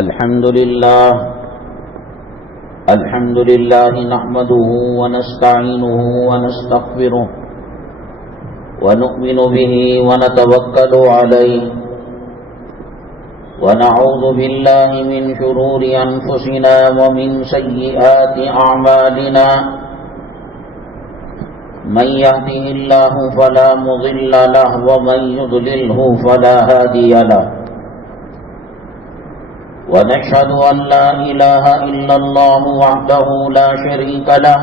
الحمد لله نحمده ونستعينه ونستغفره ونؤمن به ونتوكل عليه ونعوذ بالله من شرور أنفسنا ومن سيئات أعمالنا من يهده الله فلا مضل له ومن يضلله فلا هادي له ونشهد أن لا إله إلا الله وحده لا شريك له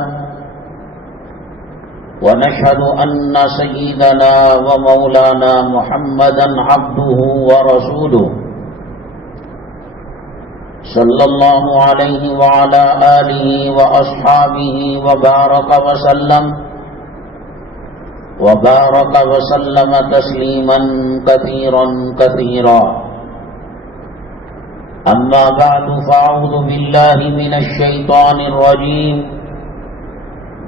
ونشهد أن سيدنا ومولانا محمدا عبده ورسوله صلى الله عليه وعلى آله وأصحابه وبارك وسلم تسليما كثيرا كثيرا. أما بعد فأعوذ بالله من الشيطان الرجيم.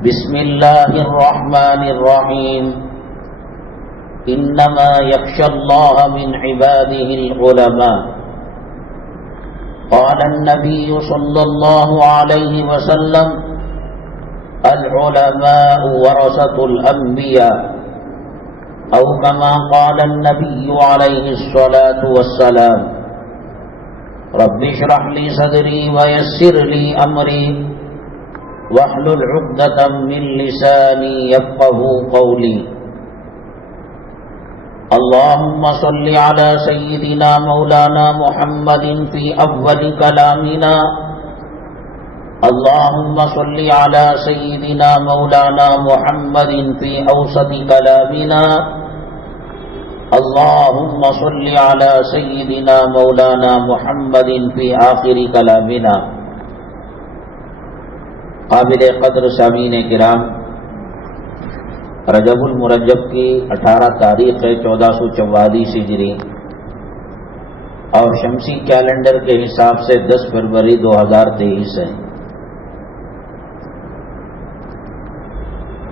بسم الله الرحمن الرحيم. إنما يخشى الله من عباده العلماء. قال النبي صلى الله عليه وسلم: العلماء ورثة الأنبياء، أو كما قال النبي عليه الصلاة والسلام. رب اشرح لي صدري ويسر لي أمري واحلل عقدة من لساني يفقهوا قولي. اللهم صل على سيدنا مولانا محمد في أول كلامنا. اللهم صل على سيدنا مولانا محمد في أوسط كلامنا. اللهم صل على سيدنا مولانا محمد في آخر كلامنا. قابل قدر سامعین کرام، رجب المرجب کی 18 تاریخ ہے 1444 ہجری اور شمسی کیلنڈر کے حساب سے 10 فروری 2023 ہے.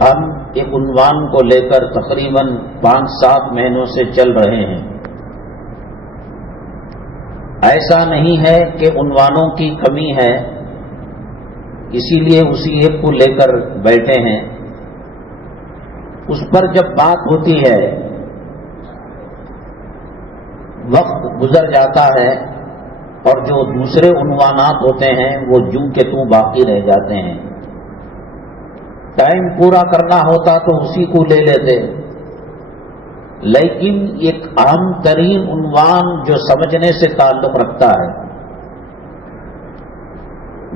ہم ایک عنوان کو لے کر تقریباً 5-7 مہینوں سے چل رہے ہیں. ایسا نہیں ہے کہ عنوانوں کی کمی ہے اسی لیے اسی ایک کو لے کر بیٹھے ہیں. اس پر جب بات ہوتی ہے وقت گزر جاتا ہے اور جو دوسرے عنوانات ہوتے ہیں وہ جوں کے توں باقی رہ جاتے ہیں. ٹائم پورا کرنا ہوتا تو اسی کو لے لیتے، لیکن ایک اہم ترین عنوان جو سمجھنے سے تعلق رکھتا ہے.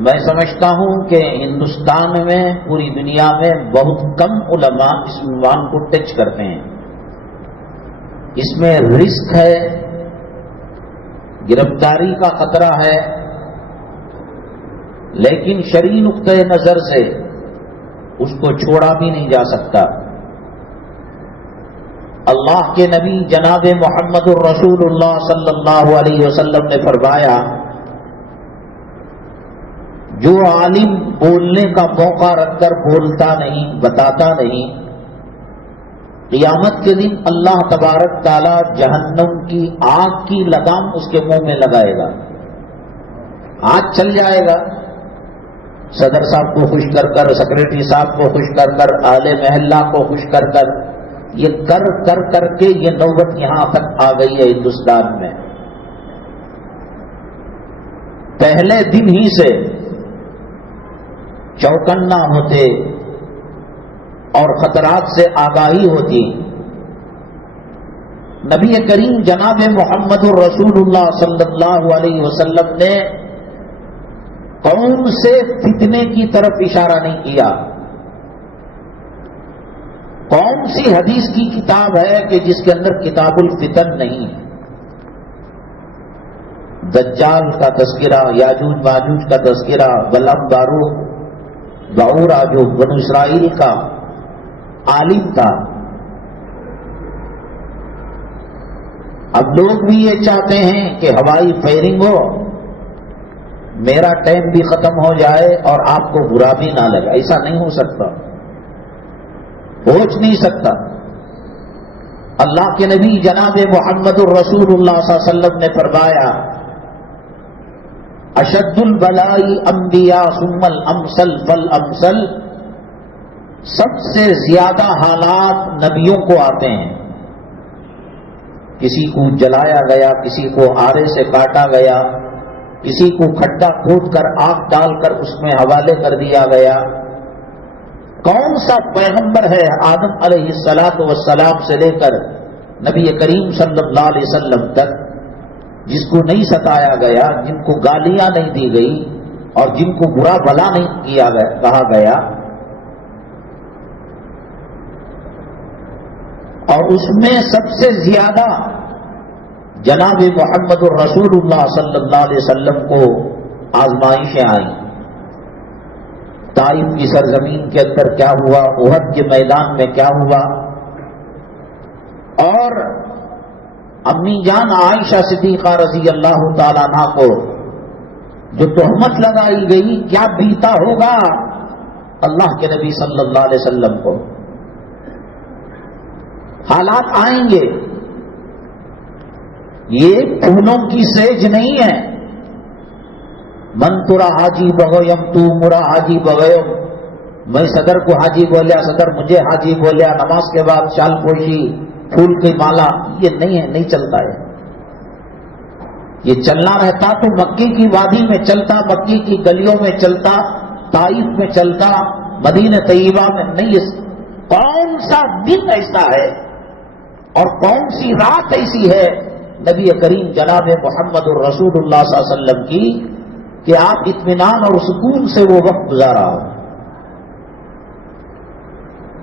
میں سمجھتا ہوں کہ ہندوستان میں، پوری دنیا میں بہت کم علماء اس عنوان کو ٹچ کرتے ہیں. اس میں رسک ہے، گرفتاری کا خطرہ ہے، لیکن شرعی نقطۂ نظر سے اس کو چھوڑا بھی نہیں جا سکتا. اللہ کے نبی جناب محمد الرسول اللہ صلی اللہ علیہ وسلم نے فرمایا: جو عالم بولنے کا موقع رکھ کر بولتا نہیں، بتاتا نہیں، قیامت کے دن اللہ تبارک تعالی جہنم کی آگ کی لگام اس کے منہ میں لگائے گا. آگ چل جائے گا. صدر صاحب کو خوش کر کر، سیکرٹری صاحب کو خوش کر کر، اہل محلہ کو خوش کر کر، یہ کر کر کر کے یہ نوبت یہاں تک آ گئی ہے ہندوستان میں. پہلے دن ہی سے چوکنا ہوتے اور خطرات سے آگاہی ہوتی. نبی کریم جناب محمد الرسول اللہ صلی اللہ علیہ وسلم نے قوم سے فتنے کی طرف اشارہ نہیں کیا. کون سی حدیث کی کتاب ہے کہ جس کے اندر کتاب الفتن نہیں ہے؟ دجال کا تذکرہ، یاجوج ماجوج کا تذکرہ، بلعم بعورہ جو بنو اسرائیل کا عالم تھا. اب لوگ بھی یہ چاہتے ہیں کہ ہوائی فائرنگ ہو، میرا ٹائم بھی ختم ہو جائے اور آپ کو برا بھی نہ لگے. ایسا نہیں ہو سکتا، پہنچ نہیں سکتا. اللہ کے نبی جناب محمد الرسول اللہ صلی اللہ علیہ وسلم نے فرمایا اشد البلائی انبیاء ثم الامثل فالامثل، سب سے زیادہ حالات نبیوں کو آتے ہیں. کسی کو جلایا گیا، کسی کو آرے سے کاٹا گیا، کسی کو کھڈا کھود کر آگ ڈال کر اس میں حوالے کر دیا گیا. کون سا پیغمبر ہے آدم علیہ الصلوۃ والسلام سے لے کر نبی کریم صلی اللہ علیہ وسلم تک جس کو نہیں ستایا گیا، جن کو گالیاں نہیں دی گئی اور جن کو برا بھلا نہیں کیا گیا کہا گیا؟ اور اس میں سب سے زیادہ جناب محمد الرسول اللہ صلی اللہ علیہ وسلم کو آزمائشیں آئیں. طائف کی سرزمین کے اندر کیا ہوا، احد کے میدان میں کیا ہوا، اور امی جان عائشہ صدیقہ رضی اللہ تعالیٰ عنہ کو جو تہمت لگائی گئی، کیا بیتا ہوگا اللہ کے نبی صلی اللہ علیہ وسلم کو. حالات آئیں گے. یہ پھولوں کی سیج نہیں ہے. من ترا حاجی بغیم تو مرا حاجی بغیم، میں صدر کو حاجی بولیا، صدر مجھے حاجی بولیا، نماز کے بعد شال پوشی، پھول کی مالا، یہ نہیں ہے، نہیں چلتا ہے. یہ چلنا رہتا تو مکی کی وادی میں چلتا، مکی کی گلیوں میں چلتا، طائف میں چلتا، مدینہ طیبہ میں نہیں. کون سا دن ایسا ہے اور کون سی رات ایسی ہے نبی کریم جناب محمد الرسول اللہ صلی اللہ علیہ وسلم کی کہ آپ اطمینان اور سکون سے وہ وقت گزارا ہو.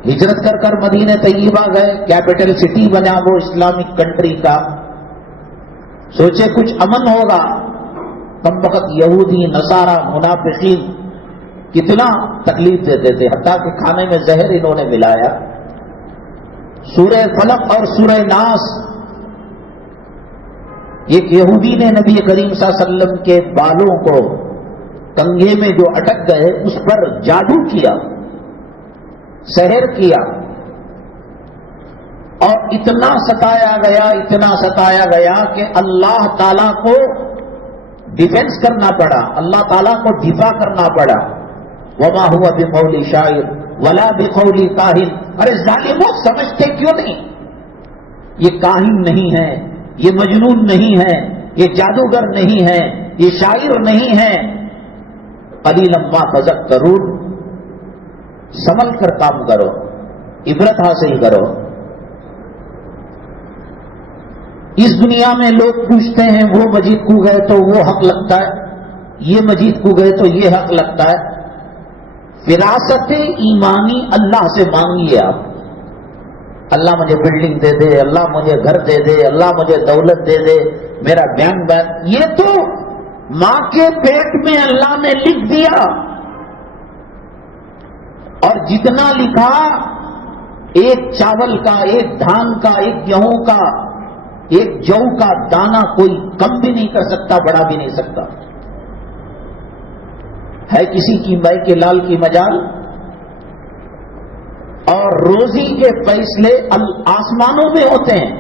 ہجرت کر کر مدینہ طیبہ گئے، کیپٹل سٹی بنا وہ اسلامک کنٹری کا. سوچے کچھ امن ہوگا. کم وقت یہودی، نصارہ، منافقین کتنا تکلیف دیتے تھے، حتیٰ کہ کھانے میں زہر انہوں نے ملایا. سورہ فلق اور سورہ ناس، ایک یہودی نے نبی کریم صلی اللہ علیہ وسلم کے بالوں کو کنگھے میں جو اٹک گئے اس پر جادو کیا، سحر کیا، اور اتنا ستایا گیا، اتنا ستایا گیا کہ اللہ تعالیٰ کو ڈیفینس کرنا پڑا، اللہ تعالیٰ کو دفاع کرنا پڑا. وما ہوا بقول شاعر ولا بقول کاہن. ارے ظالموں، سمجھتے کیوں نہیں؟ یہ کاہن نہیں ہے، یہ مجنون نہیں ہے، یہ جادوگر نہیں ہے، یہ شاعر نہیں ہے. قلیلا ما تذکرون. سنبھل کر کام کرو، عبرت حاصل کرو. اس دنیا میں لوگ پوچھتے ہیں وہ مسجد کو گئے تو وہ حق لگتا ہے، یہ مسجد کو گئے تو یہ حق لگتا ہے. فراست ایمانی اللہ سے مانگیے آپ. اللہ مجھے بلڈنگ دے دے، اللہ مجھے گھر دے دے، اللہ مجھے دولت دے دے، میرا بینک. یہ تو ماں کے پیٹ میں اللہ نے لکھ دیا، اور جتنا لکھا، ایک چاول کا، ایک دھان کا، ایک گیہوں کا، ایک جو کا دانہ کوئی کم بھی نہیں کر سکتا، بڑا بھی نہیں سکتا. ہے کسی کی مائی کے لال کی مجال؟ اور روزی کے فیصلے آسمانوں میں ہوتے ہیں.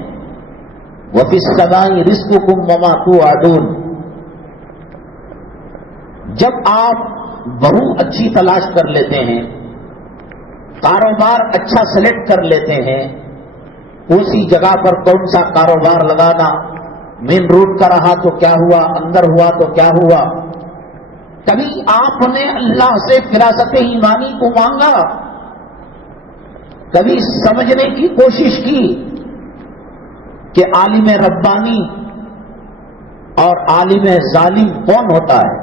وَفِي السَّمَاءِ رِزْقُكُمْ وَمَا تُوعَدُونَ. جب آپ بہو اچھی تلاش کر لیتے ہیں، کاروبار اچھا سلیکٹ کر لیتے ہیں، اسی جگہ پر کون سا کاروبار لگانا، مین روڈ کا رہا تو کیا ہوا، اندر ہوا تو کیا ہوا. کبھی آپ نے اللہ سے فراست ایمانی کو مانگا؟ کبھی سمجھنے کی کوشش کی کہ عالم ربانی اور عالم ظالم کون ہوتا ہے؟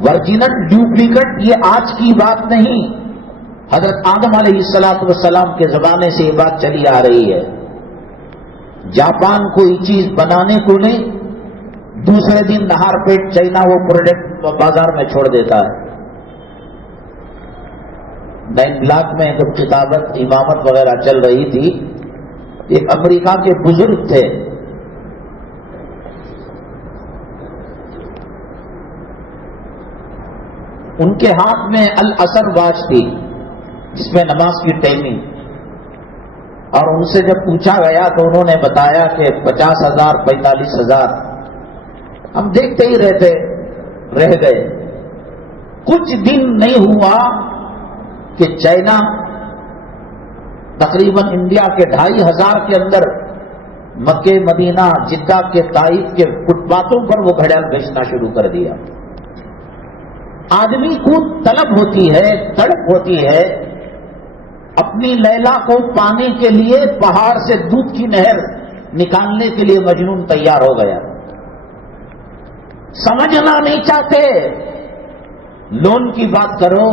ورجنل ڈپلیکیٹ یہ آج کی بات نہیں، حضرت آدم علیہ السلام کے زمانے سے یہ بات چلی آ رہی ہے. جاپان کوئی چیز بنانے کو نہیں، دوسرے دن نہار پیٹ چائنا وہ پروڈکٹ بازار میں چھوڑ دیتا ہے. 9 بلاک میں جب کتابت امامت وغیرہ چل رہی تھی، ایک امریکہ کے بزرگ تھے، ان کے ہاتھ میں العصر واچ تھی جس میں نماز کی ٹائمنگ، اور ان سے جب پوچھا گیا تو انہوں نے بتایا کہ 50,000 45,000 ہم دیکھتے ہی رہ گئے. کچھ دن نہیں ہوا کہ چائنا تقریباً انڈیا کے 2500 کے اندر مکے، مدینہ، جدہ کے، طائف کے فٹ پاتھوں پر وہ گھڑیال بیچنا شروع کر دیا. آدمی کو طلب ہوتی ہے، تڑپ ہوتی ہے، اپنی لیلا کو پانے کے لیے پہاڑ سے دودھ کی نہر نکالنے کے لیے مجنون تیار ہو گیا. سمجھنا نہیں چاہتے. لون کی بات کرو،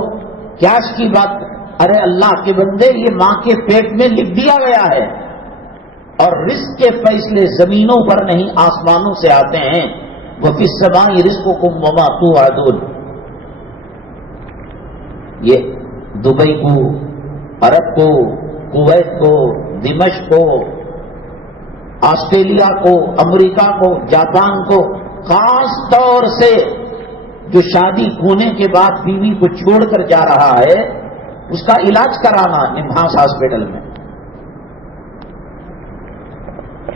کیش کی بات، ارے اللہ کے بندے، یہ ماں کے پیٹ میں لکھ دیا گیا ہے، اور رزق کے فیصلے زمینوں پر نہیں آسمانوں سے آتے ہیں. وَفِي السَّمَاءِ رِزْقُكُمْ وَمَا تُوعَدُونَ. یہ دبئی کو، عرب کو، کویت کو، دمشق کو، آسٹریلیا کو، امریکہ کو، جاپان کو، خاص طور سے جو شادی ہونے کے بعد بیوی کو چھوڑ کر جا رہا ہے، اس کا علاج کرانا نمہاس ہاسپٹل میں.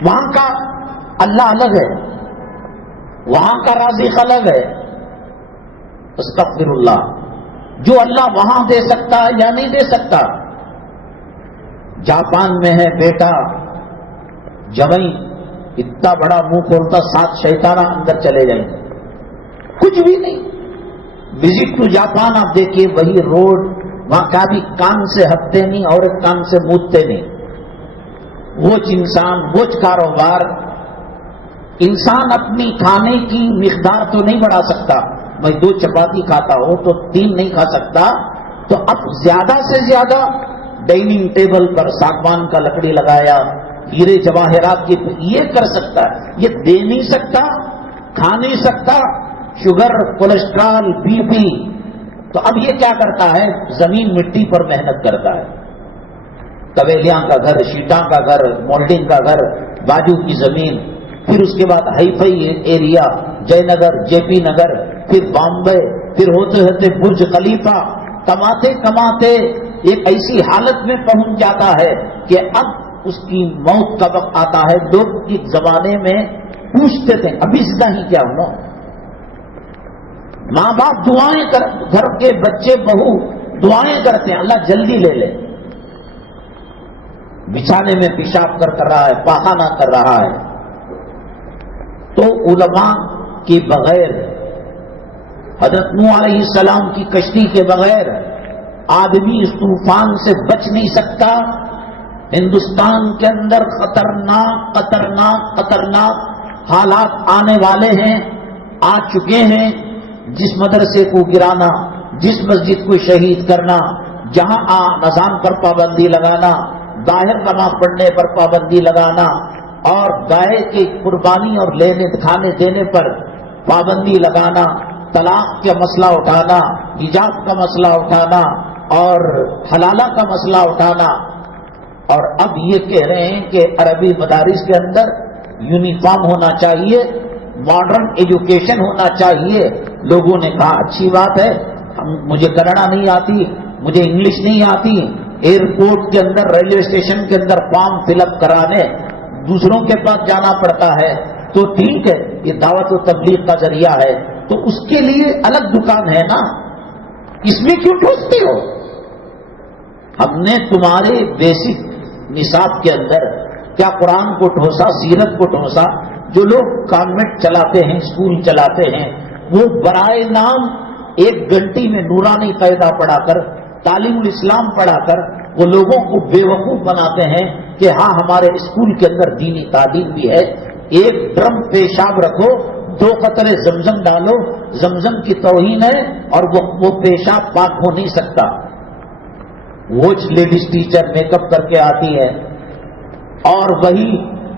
وہاں کا اللہ الگ ہے، وہاں کا رازق الگ ہے. استغفر اللہ. جو اللہ وہاں دے سکتا ہے یا نہیں دے سکتا. جاپان میں ہے بیٹا جمئی، اتنا بڑا منہ کھولتا، 7 شیطانہ اندر چلے جائیں گے، کچھ بھی نہیں. وزٹ ٹو جاپان آپ دیکھیے، وہی روڈ، وہاں کا بھی کان سے ہٹتے نہیں اور ایک کان سے مودتے نہیں. وہچ انسان، وہچ کاروبار. انسان اپنی کھانے کی مقدار تو نہیں بڑھا سکتا. میں 2 چپاتی کھاتا ہوں تو 3 نہیں کھا سکتا، تو اب زیادہ سے زیادہ ڈائننگ ٹیبل پر ساگوان کا لکڑی لگایا، ہیرے جواہرات کی، یہ کر سکتا ہے. یہ دے نہیں سکتا، کھا نہیں سکتا. Sugar, cholesterol, B P. تو اب یہ کیا کرتا ہے؟ زمین مٹی پر محنت کرتا ہے. کویلیاں کا گھر، شیٹاں کا گھر، مولڈنگ کا گھر، باجو کی زمین، پھر اس کے بعد ہائی فائی ایریا، جے نگر، جے پی نگر، پھر بامبے، پھر ہوتے ہوتے برج خلیفہ. کماتے کماتے ایک ایسی حالت میں پہنچ جاتا ہے کہ اب اس کی موت کا وقت آتا ہے. لوگ ایک زمانے میں پوچھتے تھے، ابھی زندہ ہی کیا ہوں؟ ماں باپ دعائیں کر، گھر کے بچے بہو دعائیں کرتے ہیں، اللہ جلدی لے لے. بچھانے میں پیشاب کر رہا ہے، پاخانہ کر رہا ہے. تو علماء کے بغیر، حضرت نوح علیہ السلام کی کشتی کے بغیر آدمی اس طوفان سے بچ نہیں سکتا. ہندوستان کے اندر خطرناک خطرناک خطرناک حالات آنے والے ہیں، آ چکے ہیں. جس مدرسے کو گرانا، جس مسجد کو شہید کرنا، جہاں اذان پر پابندی لگانا، ظاہر نماز پڑھنے پر پابندی لگانا، اور گائے کی قربانی اور لینے کھانے دینے پر پابندی لگانا، طلاق کا مسئلہ اٹھانا، حجاب کا مسئلہ اٹھانا، اور حلالہ کا مسئلہ اٹھانا. اور اب یہ کہہ رہے ہیں کہ عربی مدارس کے اندر یونیفارم ہونا چاہیے، ماڈرن ایجوکیشن ہونا چاہیے. لوگوں نے کہا اچھی بات ہے، مجھے کنڑا نہیں آتی، مجھے انگلش نہیں آتی. ایئرپورٹ کے اندر، ریلوے اسٹیشن کے اندر فارم فل اپ کرانے دوسروں کے پاس جانا پڑتا ہے. تو ٹھیک ہے، یہ دعوت و تبلیغ کا ذریعہ ہے، تو اس کے لیے الگ دکان ہے نا. اس میں کیوں ٹھوستے ہو؟ ہم نے تمہارے بیسک نصاب کے اندر کیا قرآن کو ٹھوسا، سیرت کو ٹھوسا. جو لوگ کانوینٹ چلاتے ہیں، اسکول چلاتے ہیں، وہ برائے نام 1 گھنٹے میں نورانی قاعدہ پڑھا کر، تعلیم الاسلام پڑھا کر وہ لوگوں کو بے وقوف بناتے ہیں کہ ہاں ہمارے اسکول کے اندر دینی تعلیم بھی ہے. 1 ڈرم پیشاب رکھو، 2 قطرے زمزم ڈالو، زمزم کی توہین ہے، اور وہ پیشاب پاک ہو نہیں سکتا. وہ لیڈیز ٹیچر میک اپ کر کے آتی ہے، اور وہی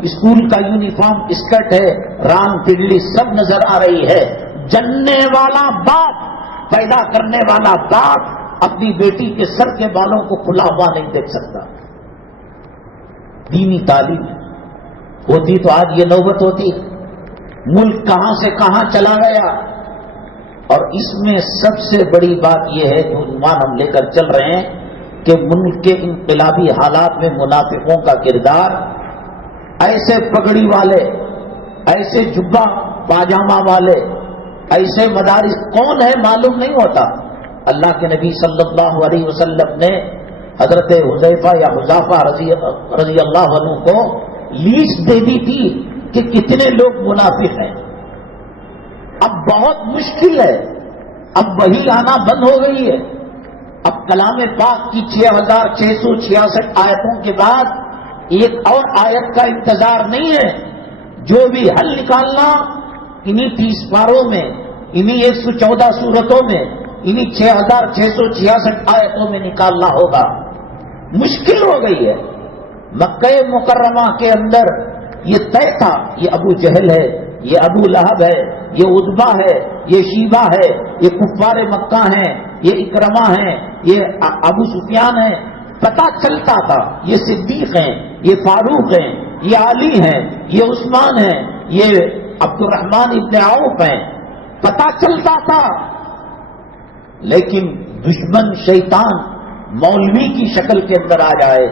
اسکول کا یونیفارم، اسکرٹ ہے، رام ٹڈلی سب نظر آ رہی ہے. جننے والا باپ، پیدا کرنے والا باپ اپنی بیٹی کے سر کے بالوں کو کھلا ہوا نہیں دیکھ سکتا. دینی تعلیم ہوتی تو آج یہ نوبت ہوتی. ملک کہاں سے کہاں چلا گیا. اور اس میں سب سے بڑی بات یہ ہے جو عنوان ہم لے کر چل رہے ہیں کہ ملک کے انقلابی حالات میں منافقوں کا کردار. ایسے پگڑی والے، ایسے جبہ پاجامہ والے، ایسے مدارس کون ہے معلوم نہیں ہوتا۔ اللہ کے نبی صلی اللہ علیہ وسلم نے حضرت حذیفہ یا حذافہ رضی اللہ عنہ کو لیسٹ دے دی تھی کہ کتنے لوگ منافق ہیں۔ اب بہت مشکل ہے، اب وہی آنا بند ہو گئی ہے۔ اب کلام پاک کی 6666 آیتوں کے بعد ایک اور آیت کا انتظار نہیں ہے۔ جو بھی حل نکالنا انہی 30 پاروں میں، انہی 114 سورتوں میں، انہی 6666 آیتوں میں نکالنا ہوگا۔ مشکل ہو گئی ہے۔ مکہ مکرمہ کے اندر یہ طے تھا، یہ ابو جہل ہے، یہ ابو لہب ہے، یہ عتبہ ہے، یہ شیبہ ہے، یہ کفار مکہ ہیں، یہ اکرمہ ہیں، یہ ابو سفیان ہیں۔ پتہ چلتا تھا یہ صدیق ہیں، یہ فاروق ہیں، یہ علی ہیں، یہ عثمان ہیں، یہ عبد الرحمن ابن عوف ہیں، پتہ چلتا تھا۔ لیکن دشمن شیطان مولوی کی شکل کے اندر آ جائے،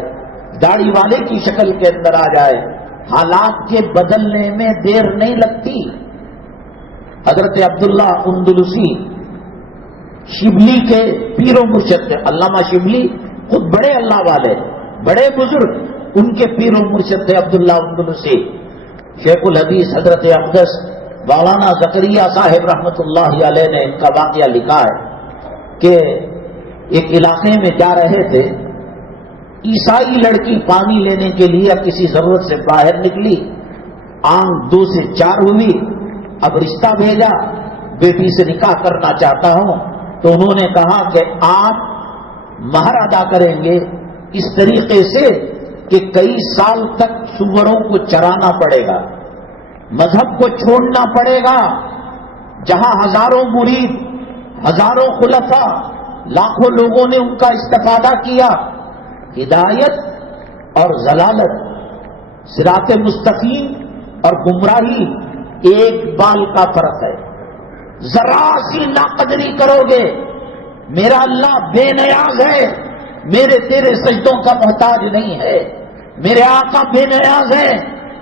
داڑھی والے کی شکل کے اندر آ جائے، حالات کے بدلنے میں دیر نہیں لگتی۔ حضرت عبداللہ اندلسی شبلی کے پیر و مرشد تھے۔ علامہ شبلی خود بڑے اللہ والے، بڑے بزرگ، ان کے پیر و مرشد تھے عبداللہ اندلسی۔ شیخ الحدیث حضرت اقدس مولانا زکریا صاحب رحمۃ اللہ علیہ نے ان کا واقعہ لکھا ہے کہ ایک علاقے میں جا رہے تھے، عیسائی لڑکی پانی لینے کے لیے کسی ضرورت سے باہر نکلی، آنکھ 2 سے 4 ہوئی، اب رشتہ بھیجا، بیٹی سے نکاح کرنا چاہتا ہوں۔ تو انہوں نے کہا کہ آپ مہر ادا کریں گے اس طریقے سے کہ کئی سال تک سوروں کو چرانا پڑے گا، مذہب کو چھوڑنا پڑے گا۔ جہاں ہزاروں مرید، ہزاروں خلفاء، لاکھوں لوگوں نے ان کا استفادہ کیا، ہدایت اور ضلالت، صراط مستقیم اور گمراہی ایک بال کا فرق ہے۔ ذرا سی ناقدری کرو گے، میرا اللہ بے نیاز ہے، میرے تیرے سجدوں کا محتاج نہیں ہے، میرے آقا بے نیاز ہے،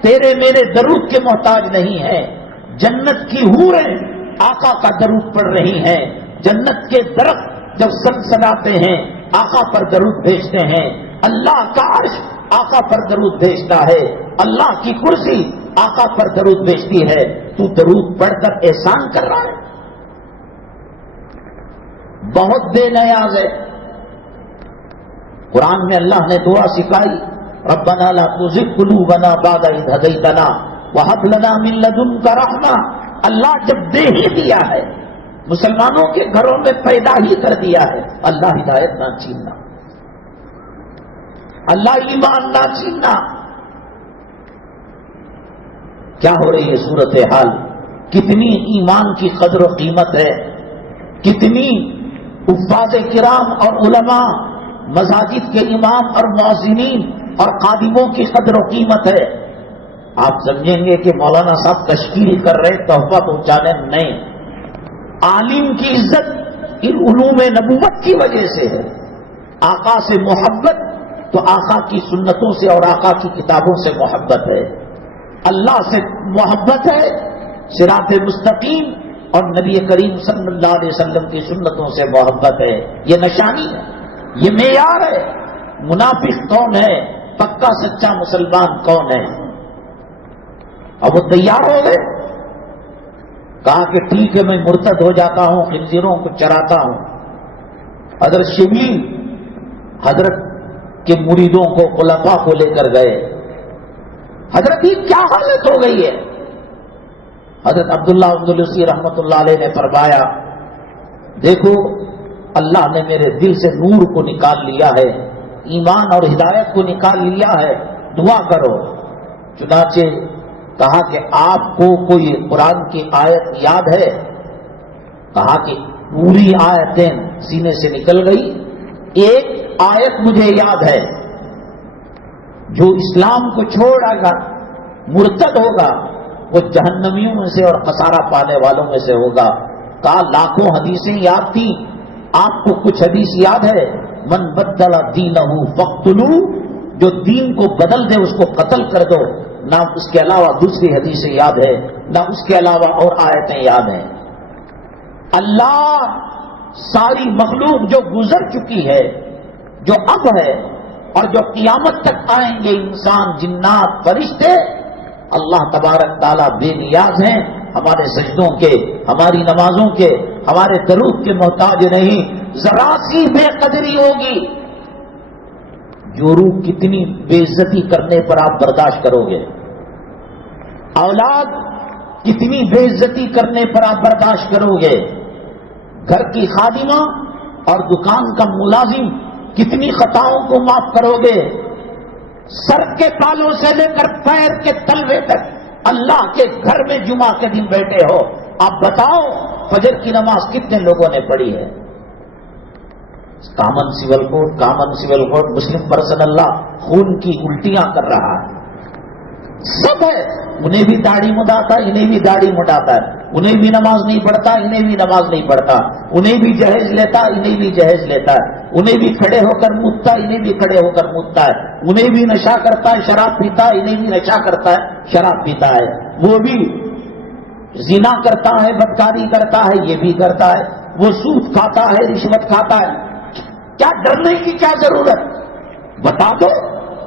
تیرے میرے درود کے محتاج نہیں ہے۔ جنت کی حوریں آقا کا درود پڑھ رہی ہیں، جنت کے درخت جب سنسناتے ہیں آقا پر درود بھیجتے ہیں، اللہ کا عرش آقا پر درود بھیجتا ہے، اللہ کی کرسی آقا پر درود بھیجتی ہے۔ تو درود پڑھ کر احسان کر رہا ہے، بہت بے نیاز ہے۔ قرآن میں اللہ نے دعا سکھائی، ربنا لا تزغ قلوبنا بعد اذ ہدیتنا وہب لنا من لدنک رحمہ۔ اللہ جب دے ہی دیا ہے، مسلمانوں کے گھروں میں پیدا ہی کر دیا ہے، اللہ ہدایت نہ چھیننا، اللہ ایمان نہ چھیننا۔ کیا ہو رہی ہے صورتحال؟ کتنی ایمان کی قدر و قیمت ہے، کتنی حفاظ کرام اور علماء، مساجد کے امام اور مؤذنین اور خادموں کی قدر و قیمت ہے۔ آپ سمجھیں گے کہ مولانا صاحب تشکیل کر رہے تحفہ پہنچانے، نہیں، عالم کی عزت ان علوم نبوت کی وجہ سے ہے۔ آقا سے محبت تو آقا کی سنتوں سے اور آقا کی کتابوں سے محبت ہے، اللہ سے محبت ہے، صراط مستقیم اور نبی کریم صلی اللہ علیہ وسلم کی سنتوں سے محبت ہے۔ یہ نشانی ہے، یہ معیار ہے۔ منافق کون ہے، پکا سچا مسلمان کون ہے؟ اب وہ تیار ہو گئے، کہا کہ ٹھیک ہے میں مرتد ہو جاتا ہوں، خنزیروں کو چراتا ہوں۔ حضرت شبلی حضرت کے مریدوں کو، خلفاء کو لے کر گئے۔ حضرت کی کیا حالت ہو گئی ہے؟ حضرت عبداللہ اندلسی رحمۃ اللہ علیہ نے فرمایا، دیکھو اللہ نے میرے دل سے نور کو نکال لیا ہے، ایمان اور ہدایت کو نکال لیا ہے، دعا کرو۔ چنانچہ کہا کہ آپ کو کوئی قرآن کی آیت یاد ہے؟ کہا کہ پوری آیتیں سینے سے نکل گئی، ایک آیت مجھے یاد ہے، جو اسلام کو چھوڑے گا، مرتد ہوگا، وہ جہنمیوں میں سے اور خسارہ پانے والوں میں سے ہوگا۔ کہا لاکھوں حدیثیں یاد تھیں، آپ کو کچھ حدیث یاد ہے؟ من بدل دینہ فاقتلوہ، جو دین کو بدل دے اس کو قتل کر دو۔ نہ اس کے علاوہ دوسری حدیثیں یاد ہے، نہ اس کے علاوہ اور آیتیں یاد ہیں۔ اللہ ساری مخلوق جو گزر چکی ہے، جو اب ہے اور جو قیامت تک آئیں گے، انسان، جنات، فرشتے، اللہ تبارک تعالیٰ بے نیاز ہیں، ہمارے سجدوں کے، ہماری نمازوں کے، ہمارے درود کے محتاج نہیں۔ ذرا سی بے قدری ہوگی، جو روح کتنی بے عزتی کرنے پر آپ برداشت کرو گے، اولاد کتنی بے عزتی کرنے پر آپ برداشت کرو گے، گھر کی خادمہ اور دکان کا ملازم کتنی خطاؤں کو معاف کرو گے، سر کے بالوں سے لے کر پیر کے تلوے تک اللہ کے گھر میں جمعہ کے دن بیٹھے ہو، آپ بتاؤ فجر کی نماز کتنے لوگوں نے پڑھی ہے؟ کامن سول کوڈ مسلم پرسنل لا خون کی الٹیاں کر رہا ہے، سب ہے، انہیں بھی داڑھی مڈاتا ہے، انہیں بھی داڑھی مڈاتا ہے، انہیں بھی نماز نہیں پڑھتا، انہیں بھی نماز نہیں پڑھتا، انہیں بھی جہیز لیتا، انہیں بھی جہیز لیتا ہے، انہیں بھی کھڑے ہو کر مودتا ہے، انہیں بھی کھڑے ہو کر مودتا ہے، انہیں بھی نشہ کرتا ہے، شراب پیتا ہے، انہیں بھی نشہ کرتا ہے، شراب پیتا ہے، وہ بھی زنا کرتا ہے، بدکاری کرتا ہے، یہ بھی کرتا ہے، وہ سود کھاتا ہے، رشوت کھاتا ہے، کیا ڈرنے کی کیا ضرورت؟ بتا دو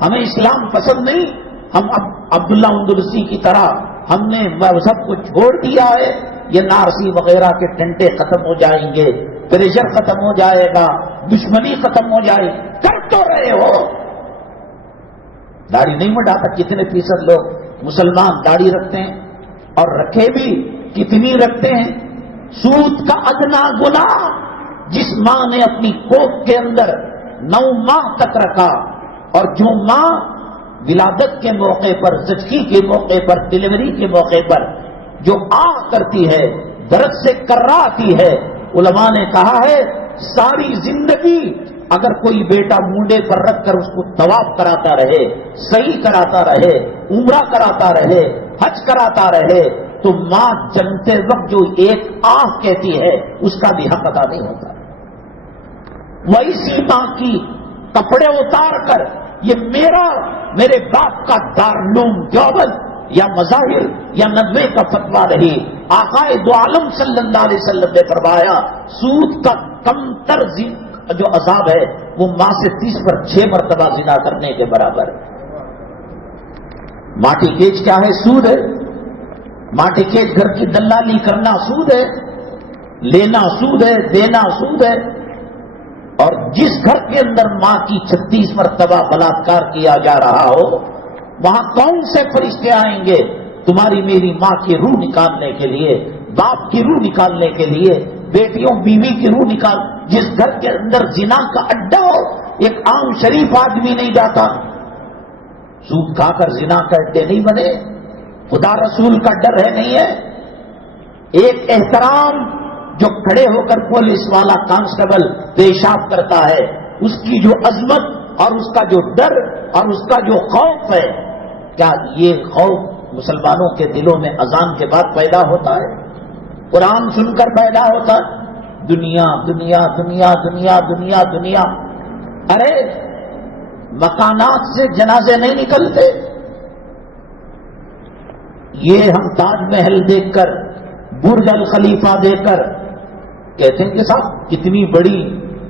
ہمیں اسلام پسند نہیں، ہم اب عبداللہ اندلسی کی طرح ہم نے مذہب کو چھوڑ دیا ہے، یہ نارسی وغیرہ کے ٹنٹے ختم ہو جائیں گے، پریشر ختم ہو جائے گا، دشمنی ختم ہو جائے، کر تو رہے ہو۔ داڑھی نہیں مڈاتا، کتنے فیصد لوگ مسلمان داڑھی رکھتے ہیں، اور رکھے بھی کتنی رکھتے ہیں؟ سود کا ادنا گناہ جس ماں نے اپنی کوکھ کے اندر 9 ماہ تک رکھا، اور جو ماں ولادت کے موقع پر، زچگی کے موقع پر، ڈلیوری کے موقع پر جو کرتی ہے، درد سے کراتی ہے، علماء نے کہا ہے ساری زندگی اگر کوئی بیٹا مونڈے پر رکھ کر اس کو طواف کراتا رہے، صحیح کراتا رہے، عمرہ کراتا رہے، حج کراتا رہے، تو ماں جنتے وقت جو ایک کہتی ہے اس کا بھی حق ادا نہیں ہوتا۔ ویسی ماں کی کپڑے اتار کر یہ میرے باپ کا دارالعلوم دیوبند یا مظاہر یا ندوے کا فتویٰ رہی، آقا دو عالم صلی اللہ علیہ وسلم نے فرمایا سود کا کم تر جو عذاب ہے وہ ماں سے 30 پر 6 مرتبہ زنا کرنے کے برابر ہے۔ ماٹی کیچ کیا ہے؟ سود ہے۔ ماٹی کیچ گھر کی دلالی کرنا سود ہے، لینا سود ہے، دینا سود ہے۔ اور جس گھر کے اندر ماں کی 36 مرتبہ بلاತ್ಕಾರ کیا جا رہا ہو، وہاں کون سے فرشتے آئیں گے تمہاری میری ماں کی روح نکالنے کے لیے، باپ کی روح نکالنے کے لیے، بیٹیوں بیوی کی روح نکال۔ جس گھر کے اندر زنا کا اڈا ہو، ایک عام شریف آدمی نہیں جاتا۔ سود کھا کر زنا کا اڈے نہیں بنے، خدا رسول کا ڈر ہے نہیں ہے۔ ایک احترام جو کھڑے ہو کر پولیس والا کانسٹیبل پیشاب کرتا ہے، اس کی جو عظمت اور اس کا جو ڈر اور اس کا جو خوف ہے، کیا یہ خوف مسلمانوں کے دلوں میں اذان کے بعد پیدا ہوتا ہے؟ قرآن سن کر پیدا ہوتا ہے؟ دنیا دنیا دنیا دنیا دنیا دنیا۔ ارے مکانات سے جنازے نہیں نکلتے۔ یہ ہم تاج محل دیکھ کر، برج الخلیفہ دیکھ کر کہتے ہیں کہ صاحب کتنی بڑی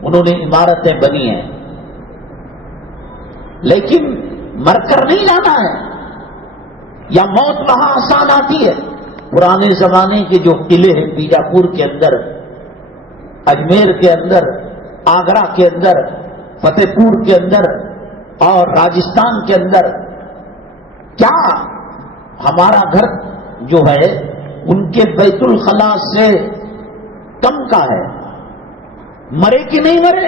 انہوں نے عمارتیں بنی ہیں، لیکن مر کر نہیں جانا ہے، یا موت وہاں آسان آتی ہے۔ پرانے زمانے کے جو قلعے ہیں، بیجاپور کے اندر، اجمیر کے اندر، آگرہ کے اندر، فتح پور کے اندر اور راجستھان کے اندر، کیا ہمارا گھر جو ہے ان کے بیت الخلاء سے کم کا ہے؟ مرے کہ نہیں مرے؟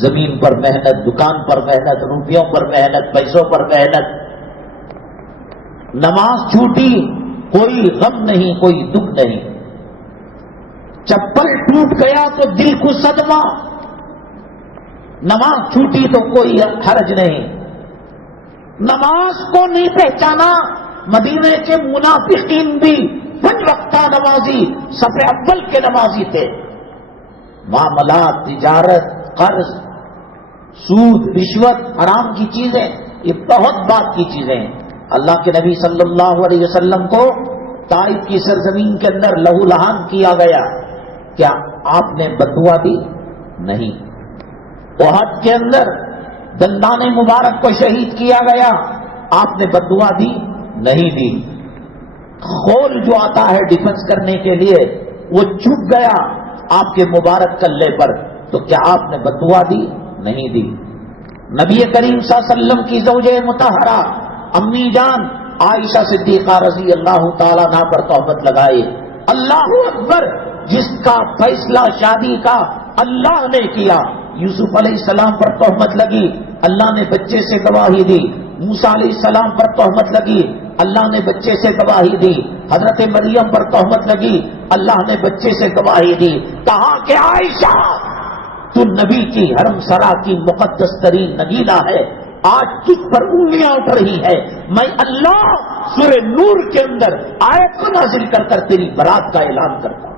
زمین پر محنت، دکان پر محنت، روپیوں پر محنت، پیسوں پر محنت، نماز چھوٹی کوئی غم نہیں، کوئی دکھ نہیں، چپل ٹوٹ گیا تو دل کو صدمہ، نماز چھوٹی تو کوئی حرج نہیں۔ نماز کو نہیں پہچانا، مدینے کے منافقین بھی 5 وقتہ نمازی، صف اول کے نمازی تھے۔ معاملات، تجارت، قرض، سود، رشوت، حرام کی چیزیں یہ بہت بات کی چیزیں ہیں. اللہ کے نبی صلی اللہ علیہ وسلم کو طائف کی سرزمین کے اندر لہو لہان کیا گیا. کیا آپ نے بددعا دی؟ نہیں. احد کے اندر دندان مبارک کو شہید کیا گیا، آپ نے بددعا دی؟ نہیں دی. خول جو آتا ہے ڈیفنس کرنے کے لیے وہ چپ گیا آپ کے مبارک کلے پر، تو کیا آپ نے بددعا دی؟ نہیں دی. نبی کریم صلی اللہ علیہ وسلم کی زوجہ مطہرہ امی جان عائشہ صدیقہ رضی اللہ تعالیٰ عنہا پر تہمت لگائی. اللہ اکبر، جس کا فیصلہ شادی کا اللہ نے کیا. یوسف علیہ السلام پر تہمت لگی، اللہ نے بچے سے گواہی دی. موسیٰ علیہ السلام پر تہمت لگی، اللہ نے بچے سے گواہی دی. حضرت مریم پر تہمت لگی، اللہ نے بچے سے گواہی دی. کہا کہ عائشہ تو نبی کی حرم سرا کی مقدس ترین نگینا ہے، آج تجھ پر انگلیاں اٹھ رہی ہے. میں اللہ سورہ نور کے اندر آیت کو نازل کر کر تیری برات کا اعلان کرتا ہوں.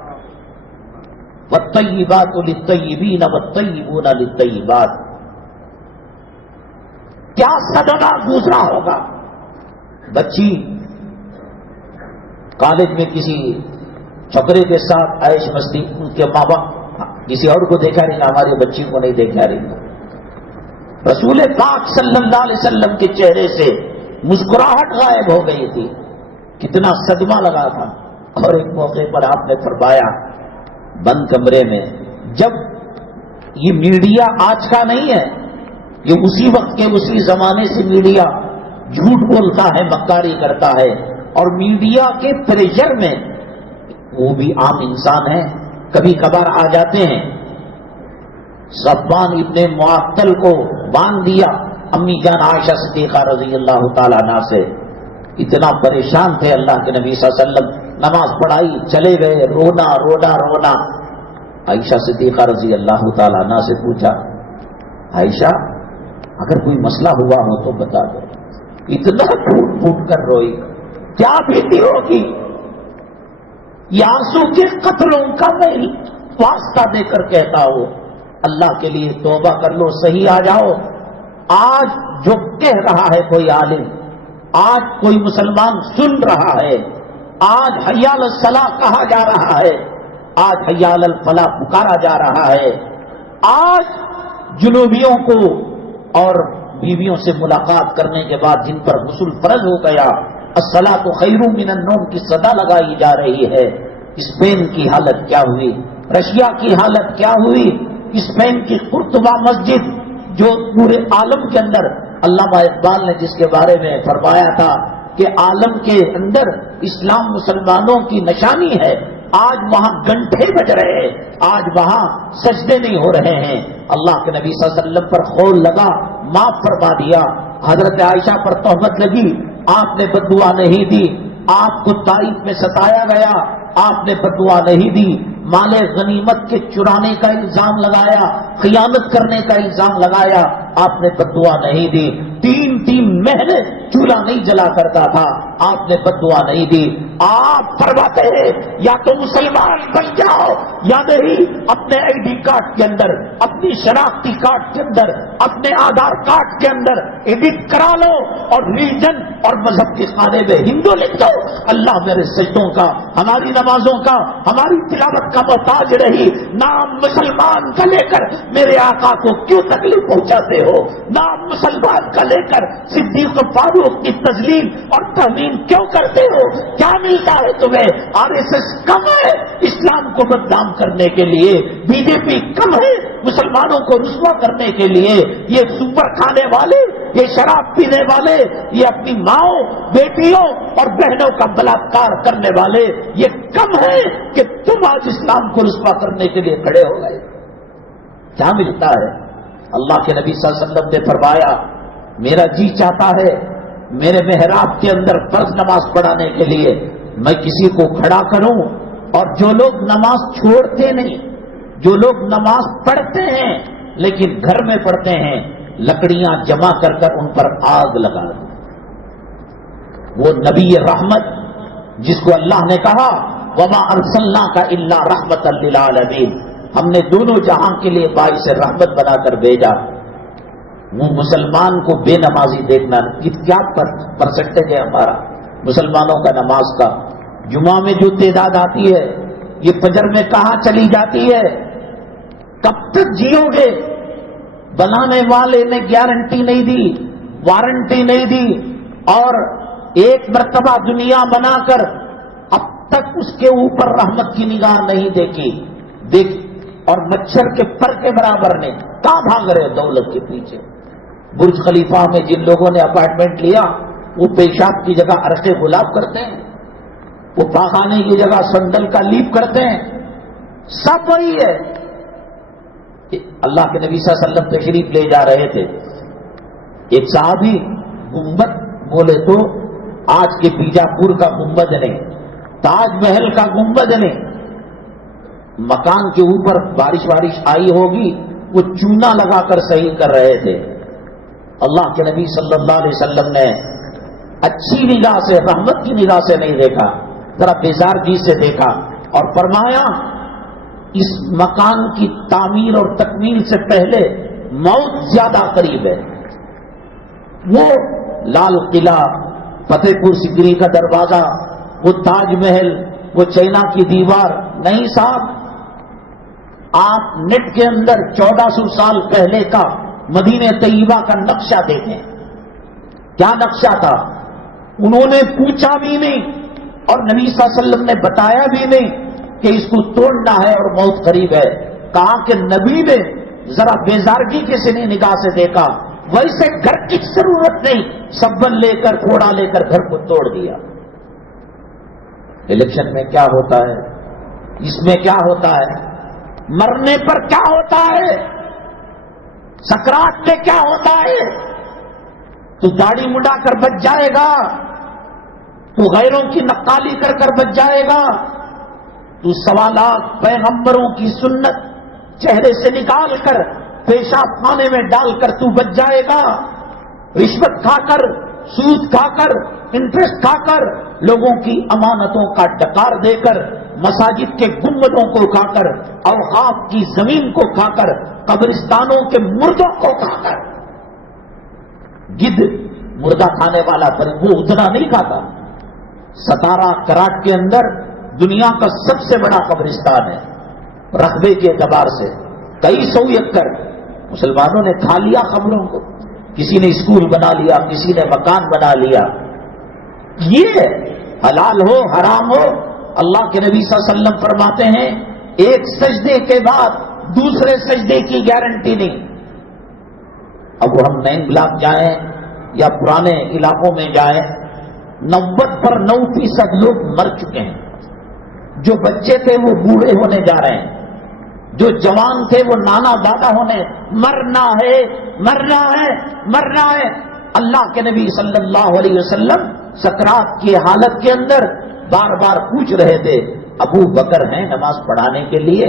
والطیبات للطیبین والطیبون للطیبات. کیا صدمہ گزرا ہوگا. بچی کالج میں کسی چھوکرے کے ساتھ عیش مستی، ان کے ماں باپ کسی اور کو دیکھا رہی نا، ہماری بچی کو نہیں دیکھا رہی. رسول پاک صلی اللہ علیہ وسلم کے چہرے سے مسکراہٹ غائب ہو گئی تھی. کتنا صدمہ لگا تھا. اور ایک موقع پر آپ نے فرمایا بند کمرے میں، جب یہ میڈیا آج کا نہیں ہے، یہ اسی وقت کے اسی زمانے سے میڈیا جھوٹ بولتا ہے، مکاری کرتا ہے، اور میڈیا کے پریشر میں وہ بھی عام انسان ہیں، کبھی کبھار آ جاتے ہیں. صفوان ابن معطل کو باندھ دیا امی جان عائشہ صدیقہ رضی اللہ تعالیٰ عنہ سے. اتنا پریشان تھے اللہ کے نبی صلی اللہ علیہ وسلم. نماز پڑھائی، چلے گئے، رونا رونا رونا. عائشہ صدیقہ رضی اللہ تعالیٰ عنہ سے پوچھا، عائشہ اگر کوئی مسئلہ ہوا ہو تو بتا دو. اتنا پھوٹ پھوٹ کر روئی. کیا بیتی ہوگی. یہ آنسو کے قطروں کا میں واسطہ دے کر کہتا ہوں، اللہ کے لیے توبہ کر لو، صحیح آ جاؤ. آج جو کہہ رہا ہے کوئی عالم، آج کوئی مسلمان سن رہا ہے، آج حی علی الصلاح کہا جا رہا ہے، آج حی علی الفلاح پکارا جا رہا ہے. آج جنوبیوں کو اور بیویوں سے ملاقات کرنے کے بعد جن پر غسل فرض ہو گیا، الصلاۃ خیر من النوم کی صدا لگائی جا رہی ہے. اسپین کی حالت کیا ہوئی، رشیا کی حالت کیا ہوئی. اسپین کی قرطبہ مسجد جو پورے عالم کے اندر، علامہ اقبال نے جس کے بارے میں فرمایا تھا کہ عالم کے اندر اسلام مسلمانوں کی نشانی ہے، آج وہاں گھنٹے بج رہے ہیں، آج وہاں سجدے نہیں ہو رہے ہیں. اللہ کے نبی صلی اللہ علیہ وسلم پر خول لگا، معاف فرما دیا. حضرت عائشہ پر تہمت لگی، آپ نے بددعا نہیں دی. آپ کو طائف میں ستایا گیا، آپ نے بددعا نہیں دی. مال غنیمت کے چرانے کا الزام لگایا، خیانت کرنے کا الزام لگایا، آپ نے بددعا نہیں دی. 3 مہینے چولہا نہیں جلا کرتا تھا، آپ نے بددعا نہیں دی. آپ فرماتے ہیں یا تو مسلمان بن جاؤ یا نہیں، اپنے آئی ڈی کارڈ کے اندر، اپنی شناختی کارڈ کے اندر، اپنے آدھار کارڈ کے اندر ایڈٹ کرا لو اور ریلیجن اور مذہب کے خانے میں ہندو لکھ دو. اللہ میرے سجدوں کا، ہماری نمازوں کا، ہماری تلاوت کا محتاج رہی. نام مسلمان کا لے کر میرے آقا کو کیوں تکلیف پہنچاتے ہو؟ نام مسلمان کا لے کر صدیق فاروق کی تذلیل اور تہمین کیوں کرتے ہو؟ کیا ملتا ہے تمہیں؟ آر ایس ایس کم ہے اسلام کو بدنام کرنے کے لیے، بی جے پی کم ہے مسلمانوں کو رسوا کرنے کے لیے. یہ سپر کھانے والے، یہ شراب پینے والے، یہ اپنی ماؤں، بیٹیوں اور بہنوں کا بلاత్కాر کرنے والے یہ کم ہے کہ تم آج اسلام کو رسوا کرنے کے لیے کھڑے ہو گئے. کیا ملتا ہے؟ اللہ کے نبی صلی اللہ علیہ وسلم نے فرمایا، میرا جی چاہتا ہے میرے محراب کے اندر فرض نماز پڑھانے کے لیے میں کسی کو کھڑا کروں، اور جو لوگ نماز چھوڑتے نہیں، جو لوگ نماز پڑھتے ہیں لیکن گھر میں پڑھتے ہیں، لکڑیاں جمع کر کر ان پر آگ لگا دوں. وہ نبی رحمت جس کو اللہ نے کہا وما ارسلناک الا رحمتا للعالمین، ہم نے دونوں جہاں کے لیے باعث رحمت بنا کر بھیجا. وہ مسلمان کو بے نمازی دیکھنا، کیا پرسنٹیج ہے ہمارا مسلمانوں کا نماز کا؟ جمعہ میں جو تعداد آتی ہے یہ فجر میں کہاں چلی جاتی ہے؟ کب تک جیو گے؟ بنانے والے نے گارنٹی نہیں دی، وارنٹی نہیں دی، اور ایک مرتبہ دنیا بنا کر اب تک اس کے اوپر رحمت کی نگاہ نہیں دیکھ اور مچھر کے پر کے برابر نے کہاں بھاگ رہے دولت کے پیچھے؟ برج خلیفہ میں جن لوگوں نے اپارٹمنٹ لیا وہ پیشاب کی جگہ عرق گلاب کرتے ہیں، وہ پاخانے کی جگہ سندل کا لیپ کرتے ہیں، سب وہی ہے۔ اللہ کے نبی صلی اللہ علیہ وسلم تشریف لے جا رہے تھے، ایک صحابی گنبد بولے تو آج کے بیجاپور کا گنبد نہیں، تاج محل کا گنبد نہیں، مکان کے اوپر بارش آئی ہوگی وہ چونا لگا کر صحیح کر رہے تھے۔ اللہ کے نبی صلی اللہ علیہ وسلم نے اچھی نگاہ سے، رحمت کی نگاہ سے نہیں دیکھا، ذرا بیزارگی سے دیکھا اور فرمایا اس مکان کی تعمیر اور تکمیل سے پہلے موت زیادہ قریب ہے۔ وہ لال قلعہ، فتح پور سکری کا دروازہ، وہ تاج محل، وہ چائنا کی دیوار نہیں صاحب، آپ نیٹ کے اندر 1400 سال پہلے کا مدینہ طیبہ کا نقشہ دیکھیں، کیا نقشہ تھا؟ انہوں نے پوچھا بھی نہیں اور نبی صلی اللہ علیہ وسلم نے بتایا بھی نہیں کہ اس کو توڑنا ہے اور موت قریب ہے، کہا کہ نبی نے ذرا بیزارگی کے سنی نگاہ سے دیکھا، ویسے گھر کی ضرورت نہیں، سبن لے کر کوڑا لے کر گھر کو توڑ دیا۔ الیکشن میں کیا ہوتا ہے، اس میں کیا ہوتا ہے، مرنے پر کیا ہوتا ہے، سکرات میں کیا ہوتا ہے؟ تو داڑھی مڈا کر بچ جائے گا، تو غیروں کی نقالی کر کر بچ جائے گا، تو سوالات پیغمبروں کی سنت چہرے سے نکال کر پیشاب خانے میں ڈال کر تو بچ جائے گا، رشوت کھا کر، سود کھا کر، انٹرسٹ کھا کر، لوگوں کی امانتوں کا ڈکار دے کر، مساجد کے گنبدوں کو کھا کر، اوقاف کی زمین کو کھا کر، قبرستانوں کے مردوں کو کھا کر۔ گدھ مردہ کھانے والا وہ اتنا نہیں کھاتا۔ ستارہ کراٹ کے اندر دنیا کا سب سے بڑا قبرستان ہے، رقبے کے اعتبار سے کئی سو ایکڑ مسلمانوں نے کھا لیا قبروں کو، کسی نے اسکول بنا لیا، کسی نے مکان بنا لیا۔ یہ حلال ہو حرام ہو، اللہ کے نبی صلی اللہ علیہ وسلم فرماتے ہیں ایک سجدے کے بعد دوسرے سجدے کی گارنٹی نہیں۔ اب ہم نئے بلاک جائیں یا پرانے علاقوں میں جائیں، 90% لوگ مر چکے ہیں، جو بچے تھے وہ بوڑھے ہونے جا رہے ہیں، جو جوان تھے وہ نانا دادا ہونے، مرنا ہے مرنا ہے مرنا ہے۔ اللہ کے نبی صلی اللہ علیہ وسلم سکرات کی حالت کے اندر بار بار پوچھ رہے تھے ابو بکر ہیں نماز پڑھانے کے لیے؟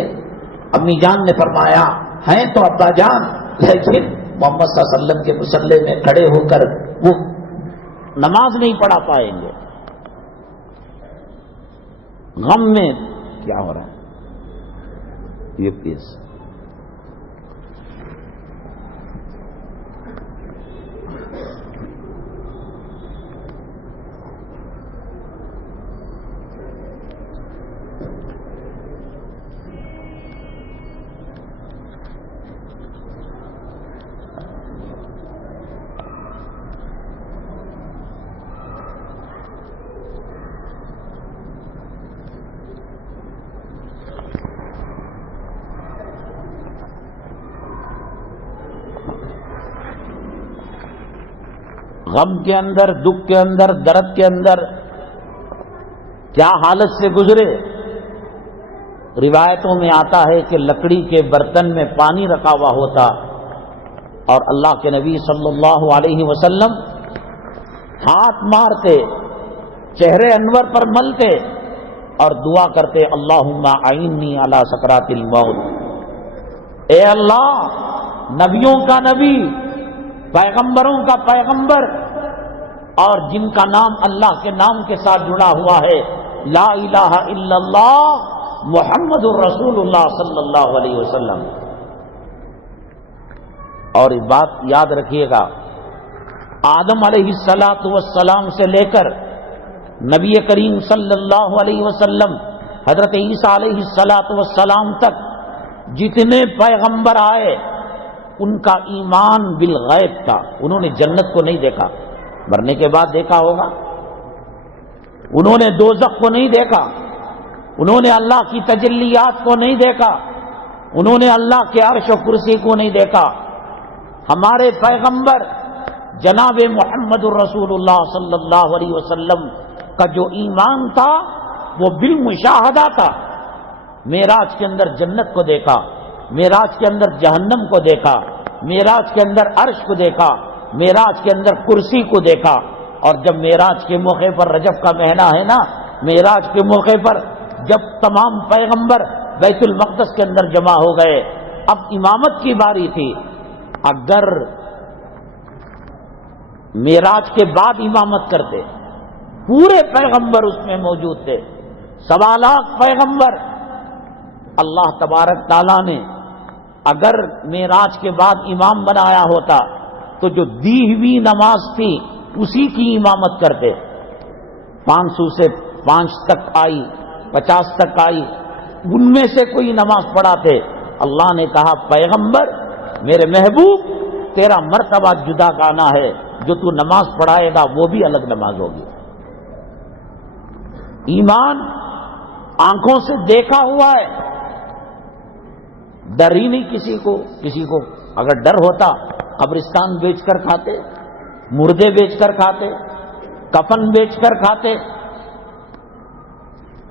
امی جان نے فرمایا ہیں تو ابا جان، لیکن محمد صلی اللہ علیہ وسلم کے مصلی میں کھڑے ہو کر وہ نماز نہیں پڑھا پائیں گے۔ غم میں کیا ہو رہا ہے یہ پیس؟ غم کے اندر، دکھ کے اندر، درد کے اندر کیا حالت سے گزرے؟ روایتوں میں آتا ہے کہ لکڑی کے برتن میں پانی رکھا ہوا ہوتا اور اللہ کے نبی صلی اللہ علیہ وسلم ہاتھ مارتے، چہرے انور پر ملتے اور دعا کرتے اللہم اعنی علی سکرات الموت۔ اے اللہ، نبیوں کا نبی، پیغمبروں کا پیغمبر، اور جن کا نام اللہ کے نام کے ساتھ جڑا ہوا ہے لا الہ الا اللہ محمد الرسول اللہ صلی اللہ علیہ وسلم، اور یہ بات یاد رکھیے گا، آدم علیہ السلام سے لے کر نبی کریم صلی اللہ علیہ وسلم حضرت عیسیٰ علیہ السلام تک جتنے پیغمبر آئے ان کا ایمان بالغیب تھا. انہوں نے جنت کو نہیں دیکھا، مرنے کے بعد دیکھا ہوگا. انہوں نے دوزخ کو نہیں دیکھا، انہوں نے اللہ کی تجلیات کو نہیں دیکھا، انہوں نے اللہ کے عرش و کرسی کو نہیں دیکھا. ہمارے پیغمبر جناب محمد الرسول اللہ صلی اللہ علیہ وسلم کا جو ایمان تھا وہ بالمشاہدہ تھا. معراج کے اندر جنت کو دیکھا، معراج کے اندر جہنم کو دیکھا، معراج کے اندر عرش کو دیکھا، معراج کے اندر کرسی کو دیکھا. اور جب معراج کے موقع پر، رجب کا مہینہ ہے نا، معراج کے موقع پر جب تمام پیغمبر بیت المقدس کے اندر جمع ہو گئے، اب امامت کی باری تھی. اگر معراج کے بعد امامت کرتے، پورے پیغمبر اس میں موجود تھے، 1.25 لاکھ پیغمبر. اللہ تبارک تعالیٰ نے اگر معراج کے بعد امام بنایا ہوتا تو جو دی ہوئی نماز تھی اسی کی امامت کرتے. 500 سے 5 تک آئی، 50 تک آئی، ان میں سے کوئی نماز پڑھاتے. اللہ نے کہا پیغمبر میرے محبوب تیرا مرتبہ جدا گانا ہے، جو تو نماز پڑھائے گا وہ بھی الگ نماز ہوگی. ایمان آنکھوں سے دیکھا ہوا ہے، ڈر ہی نہیں کسی کو. اگر ڈر ہوتا قبرستان بیچ کر کھاتے، مردے بیچ کر کھاتے، کفن بیچ کر کھاتے.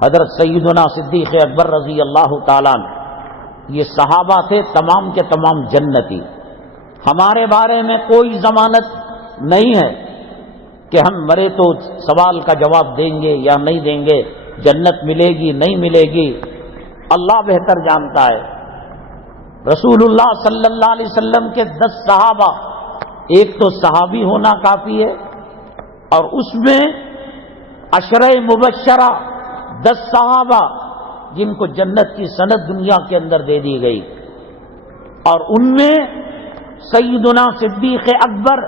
حضرت سیدنا صدیق اکبر رضی اللہ تعالیٰ عنہ یہ صحابہ تھے تمام کے تمام جنتی. ہمارے بارے میں کوئی ضمانت نہیں ہے کہ ہم مرے تو سوال کا جواب دیں گے یا نہیں دیں گے، جنت ملے گی نہیں ملے گی، اللہ بہتر جانتا ہے. رسول اللہ صلی اللہ علیہ وسلم کے 10 صحابہ، ایک تو صحابی ہونا کافی ہے، اور اس میں عشرہ مبشرہ 10 صحابہ جن کو جنت کی سند دنیا کے اندر دے دی گئی. اور ان میں سیدنا صدیق اکبر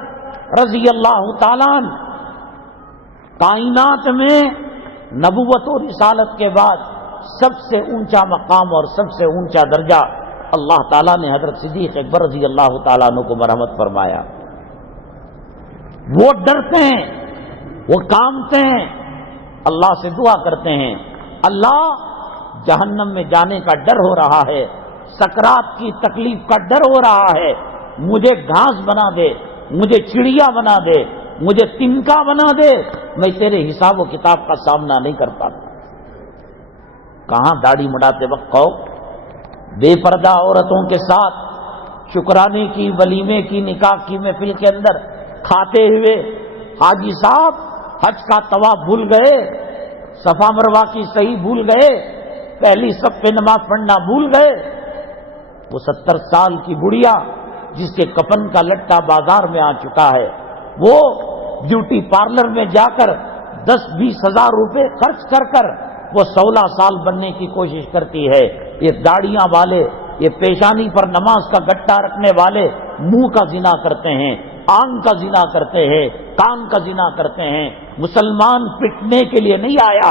رضی اللہ تعالیٰ عنہ کائنات میں نبوت و رسالت کے بعد سب سے اونچا مقام اور سب سے اونچا درجہ اللہ تعالیٰ نے حضرت صدیق اکبر رضی اللہ تعالیٰ عنہ کو مرحمت فرمایا. وہ ڈرتے ہیں، وہ کامتے ہیں، اللہ سے دعا کرتے ہیں اللہ جہنم میں جانے کا ڈر ہو رہا ہے، سکرات کی تکلیف کا ڈر ہو رہا ہے، مجھے گھاس بنا دے، مجھے چڑیا بنا دے، مجھے تنکا بنا دے، میں تیرے حساب و کتاب کا سامنا نہیں کر پاتا. کہاں داڑھی مڈاتے وقت خوف، بے پردہ عورتوں کے ساتھ شکرانے کی، ولیمے کی، نکاح کی محفل کے اندر کھاتے ہوئے حاجی صاحب حج کا طواف بھول گئے، صفا مروہ کی صحیح بھول گئے، پہلی صف پہ نماز پڑھنا بھول گئے. وہ 70 سال کی بڑھیا جس کے کفن کا لٹا بازار میں آ چکا ہے، وہ بیوٹی پارلر میں جا کر 10-20 ہزار روپے خرچ کر کر وہ 16 سال بننے کی کوشش کرتی ہے. یہ داڑیاں والے، یہ پیشانی پر نماز کا گٹا رکھنے والے منہ کا زنا کرتے ہیں، آنکھ کا زنا کرتے ہیں، کان کا زنا کرتے ہیں. مسلمان پٹنے کے لیے نہیں آیا.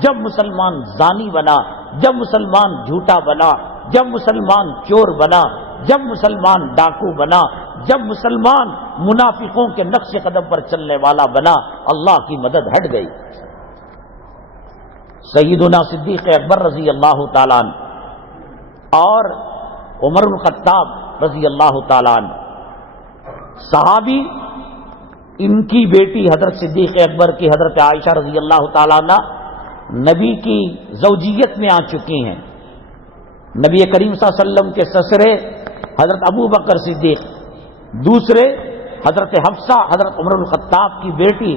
جب مسلمان زانی بنا، جب مسلمان جھوٹا بنا، جب مسلمان چور بنا، جب مسلمان ڈاکو بنا، جب مسلمان منافقوں کے نقش قدم پر چلنے والا بنا، اللہ کی مدد ہٹ گئی. سیدنا صدیق اکبر رضی اللہ تعالیٰ عنہ اور عمر بن الخطاب رضی اللہ تعالیٰ عنہ صحابی، ان کی بیٹی حضرت صدیق اکبر کی حضرت عائشہ رضی اللہ تعالیٰ عنہ نبی کی زوجیت میں آ چکی ہیں. نبی کریم صلی اللہ علیہ وسلم کے سسرے حضرت ابو بکر صدیق، دوسرے حضرت حفصہ حضرت عمر بن الخطاب کی بیٹی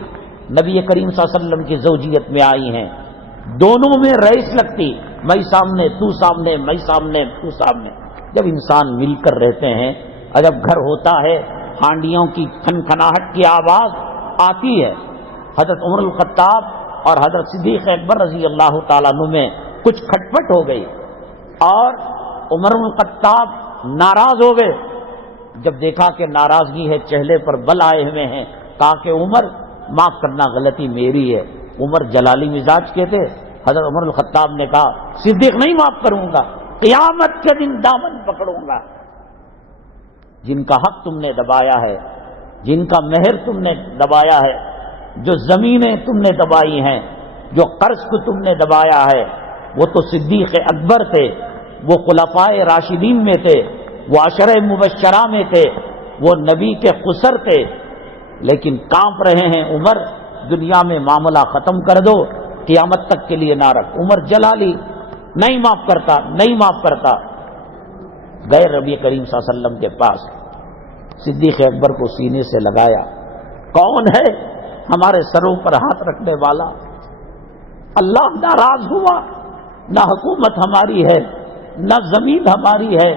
نبی کریم صلی اللہ علیہ وسلم کی زوجیت میں آئی ہیں. دونوں میں رئیس لگتی، میں سامنے تو سامنے، میں سامنے تو سامنے. جب انسان مل کر رہتے ہیں اور جب گھر ہوتا ہے ہانڈیوں کی کھنکھناہٹ کی آواز آتی ہے. حضرت عمر الخطاب اور حضرت صدیق اکبر رضی اللہ تعالیٰ عنہ میں کچھ کھٹپٹ ہو گئی اور عمر الخطاب ناراض ہو گئے جب دیکھا کہ ناراضگی ہے، چہرے پر بل آئے ہوئے ہیں، کہا کہ عمر معاف کرنا، غلطی میری ہے۔ عمر جلالی مزاج کے تھے۔ حضرت عمر الخطاب نے کہا صدیق نہیں معاف کروں گا، قیامت کے دن دامن پکڑوں گا۔ جن کا حق تم نے دبایا ہے، جن کا مہر تم نے دبایا ہے، جو زمینیں تم نے دبائی ہیں، جو قرض کو تم نے دبایا ہے، وہ تو صدیق اکبر تھے، وہ خلفائے راشدین میں تھے، وہ عشرہ مبشرہ میں تھے، وہ نبی کے خسر تھے، لیکن کانپ رہے ہیں عمر، دنیا میں معاملہ ختم کر دو، قیامت تک کے لیے نہ رکھ۔ عمر جلالی نہیں معاف کرتا، نہیں معاف کرتا۔ گئے نبی کریم صلی اللہ علیہ وسلم کے پاس، صدیق اکبر کو سینے سے لگایا، کون ہے ہمارے سروں پر ہاتھ رکھنے والا؟ اللہ ناراض ہوا، نہ حکومت ہماری ہے، نہ زمین ہماری ہے،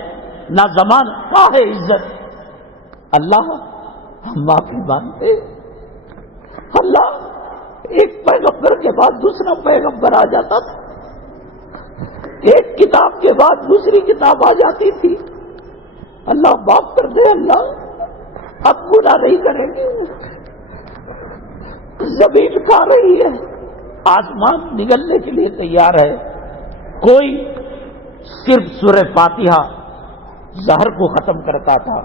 نہ زمان، کیا ہے عزت؟ اللہ ہم معافی مانگتے۔ اللہ ایک پیغمبر کے بعد دوسرا پیغمبر آ جاتا تھا، ایک کتاب کے بعد دوسری کتاب آ جاتی تھی۔ اللہ معاف کر دے، اللہ اب گناہ نہیں کریں گے۔ زمین کھا رہی ہے، آسمان نگلنے کے لیے تیار ہے۔ کوئی صرف سورہ فاتحہ زہر کو ختم کرتا تھا،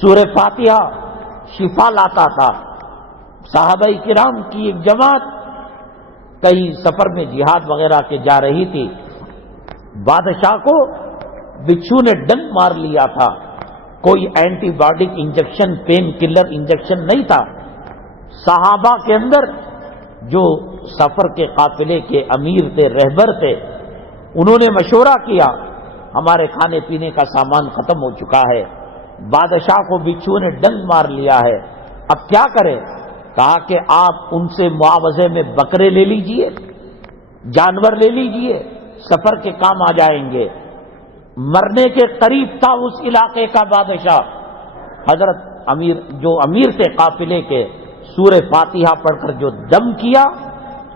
سورہ فاتحہ شفا لاتا تھا۔ صحابہ کرام کی ایک جماعت کہیں سفر میں جہاد وغیرہ کے جا رہی تھی، بادشاہ کو بچھو نے ڈنک مار لیا تھا، کوئی antibiotic injection, pain killer injection نہیں تھا۔ صحابہ کے اندر جو سفر کے قافلے کے امیر تھے، رہبر تھے، انہوں نے مشورہ کیا ہمارے کھانے پینے کا سامان ختم ہو چکا ہے، بادشاہ کو بچھو نے ڈنک مار لیا ہے، اب کیا کریں؟ کہا کہ آپ ان سے معاوضے میں بکرے لے لیجئے، جانور لے لیجئے، سفر کے کام آ جائیں گے۔ مرنے کے قریب تھا اس علاقے کا بادشاہ، حضرت جو امیر تھے قافلے کے، سورہ فاتحہ پڑھ کر جو دم کیا،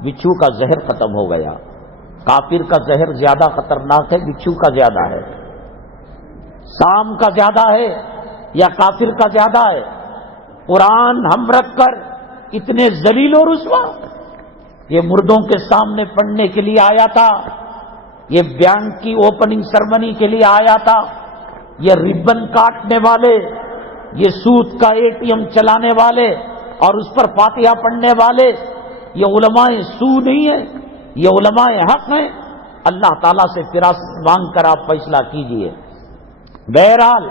بچھو کا زہر ختم ہو گیا۔ کافر کا زہر زیادہ خطرناک ہے، بچھو کا زیادہ ہے؟ سام کا زیادہ ہے یا کافر کا زیادہ ہے؟ قرآن ہم رکھ کر اتنے ذلیل و رسوا، یہ مردوں کے سامنے پڑھنے کے لیے آیا تھا، یہ بینک کی اوپننگ سرمنی کے لیے آیا تھا، یہ ربن کاٹنے والے، یہ سود کا ATM چلانے والے اور اس پر فاتحہ پڑھنے والے، یہ علماء سو نہیں ہے، یہ علماء حق ہیں۔ اللہ تعالیٰ سے فراست مانگ کر آپ فیصلہ کیجئے۔ بہرحال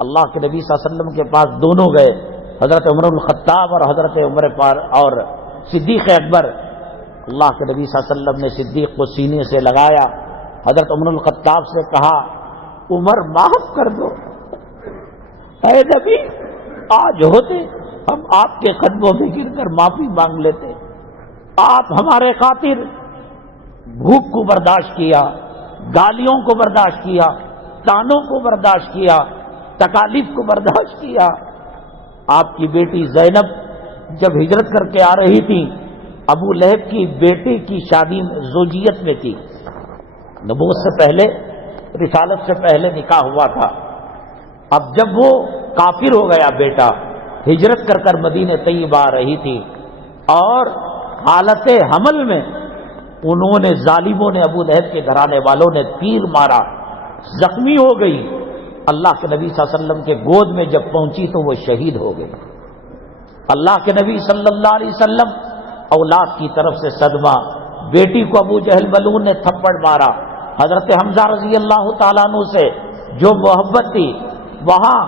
اللہ کے نبی صلی اللہ علیہ وسلم کے پاس دونوں گئے، حضرت عمر الخطاب اور حضرت عمر اور صدیق اکبر۔ اللہ کے نبی صلی اللہ علیہ وسلم نے صدیق کو سینے سے لگایا، حضرت عمر الخطاب سے کہا عمر معاف کر دو، اے نبی آج ہوتے ہم آپ کے قدموں میں گر کر معافی مانگ لیتے۔ آپ ہمارے خاطر بھوک کو برداشت کیا، گالیوں کو برداشت کیا، تانوں کو برداشت کیا، تکالیف کو برداشت کیا۔ آپ کی بیٹی زینب جب ہجرت کر کے آ رہی تھی، ابو لہب کی بیٹے کی شادی زوجیت میں تھی، نبوت سے پہلے، رسالت سے پہلے نکاح ہوا تھا۔ اب جب وہ کافر ہو گیا بیٹا، ہجرت کر کر مدینہ طیبہ آ رہی تھی، اور حالت حمل میں انہوں نے، ظالموں نے، ابو لہب کے گھرانے والوں نے تیر مارا، زخمی ہو گئی۔ اللہ کے نبی صلی اللہ علیہ وسلم کے گود میں جب پہنچی تو وہ شہید ہو گئی۔ اللہ کے نبی صلی اللہ علیہ وسلم، اولاد کی طرف سے صدمہ، بیٹی کو ابو جہل ملعون نے تھپڑ مارا، حضرت حمزہ رضی اللہ تعالیٰ عنہ سے جو محبت تھی وہاں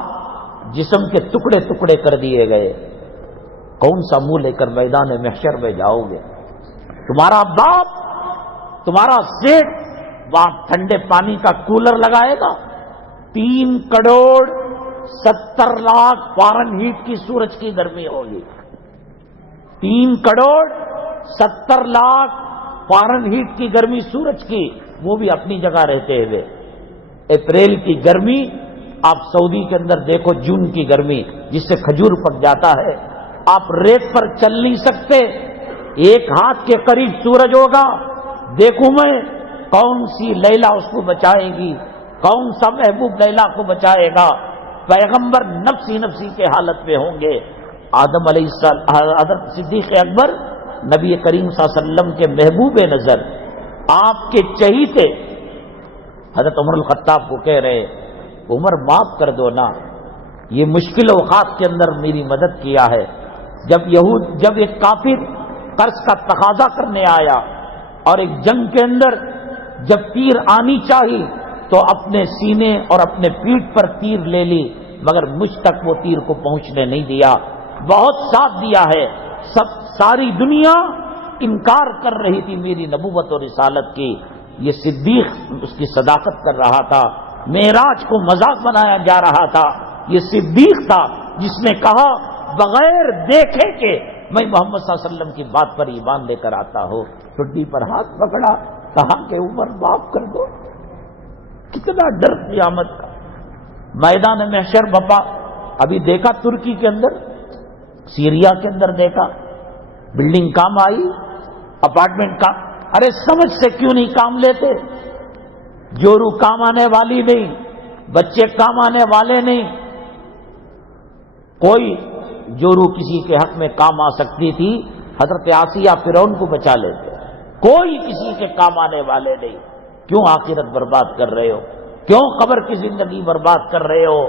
جسم کے ٹکڑے ٹکڑے کر دیے گئے۔ کون سا منہ لے کر میدان محشر میں جاؤ گے؟ تمہارا باپ، تمہارا سیٹ وہاں ٹھنڈے پانی کا کولر لگائے گا؟ 3 کروڑ 70 لاکھ فارن ہیٹ کی سورج کی گرمی ہوگی، 3 کروڑ 70 لاکھ فارن ہیٹ کی گرمی سورج کی، وہ بھی اپنی جگہ رہتے ہوئے۔ اپریل کی گرمی آپ سعودی کے اندر دیکھو، جون کی گرمی جس سے کھجور پک جاتا ہے، آپ ریت پر چل نہیں سکتے، 1 ہاتھ کے قریب سورج ہوگا، دیکھوں میں کون سی لیلا اس کو بچائے گی، کون سا محبوب لیلا کو بچائے گا۔ پیغمبر نفسی نفسی کے حالت میں ہوں گے. آدم علیہ السلام، حضرت صدیق اکبر نبی کریم صلی اللہ علیہ وسلم کے محبوب نظر، آپ کے چہیتے، حضرت عمر الخطاب کو کہہ رہے عمر معاف کر دو نا، یہ مشکل اوقات کے اندر میری مدد کیا ہے. جب ایک کافر قرض کا تقاضا کرنے آیا اور ایک جنگ کے اندر جب تیر آنی چاہی تو اپنے سینے اور اپنے پیٹھ پر تیر لے لی، مگر مجھ تک وہ تیر کو پہنچنے نہیں دیا. بہت ساتھ دیا ہے. ساری دنیا انکار کر رہی تھی میری نبوت اور رسالت کی، یہ صدیق اس کی صداقت کر رہا تھا. معراج کو مذاق بنایا جا رہا تھا، یہ صدیق تھا جس نے کہا بغیر دیکھے کہ میں محمد صلی اللہ علیہ وسلم کی بات پر ایمان لے کر آتا ہوں. ٹھڈی پر ہاتھ پکڑا، کہا کہ عمر معاف کر دو. کتنا ڈر قیامت کا. میدان محشر بپا ابھی دیکھا، ترکی کے اندر، سیریا کے اندر دیکھا، بلڈنگ کام آئی، اپارٹمنٹ کام. ارے سمجھ سے کیوں نہیں کام لیتے؟ جورو کام آنے والی نہیں، بچے کام آنے والے نہیں. کوئی جورو کسی کے حق میں کام آ سکتی تھی، حضرت آسیہ فرعون کو بچا لیتے. کوئی کسی کے کام آنے والے نہیں. کیوں آخرت برباد کر رہے ہو؟ کیوں قبر کی زندگی برباد کر رہے ہو؟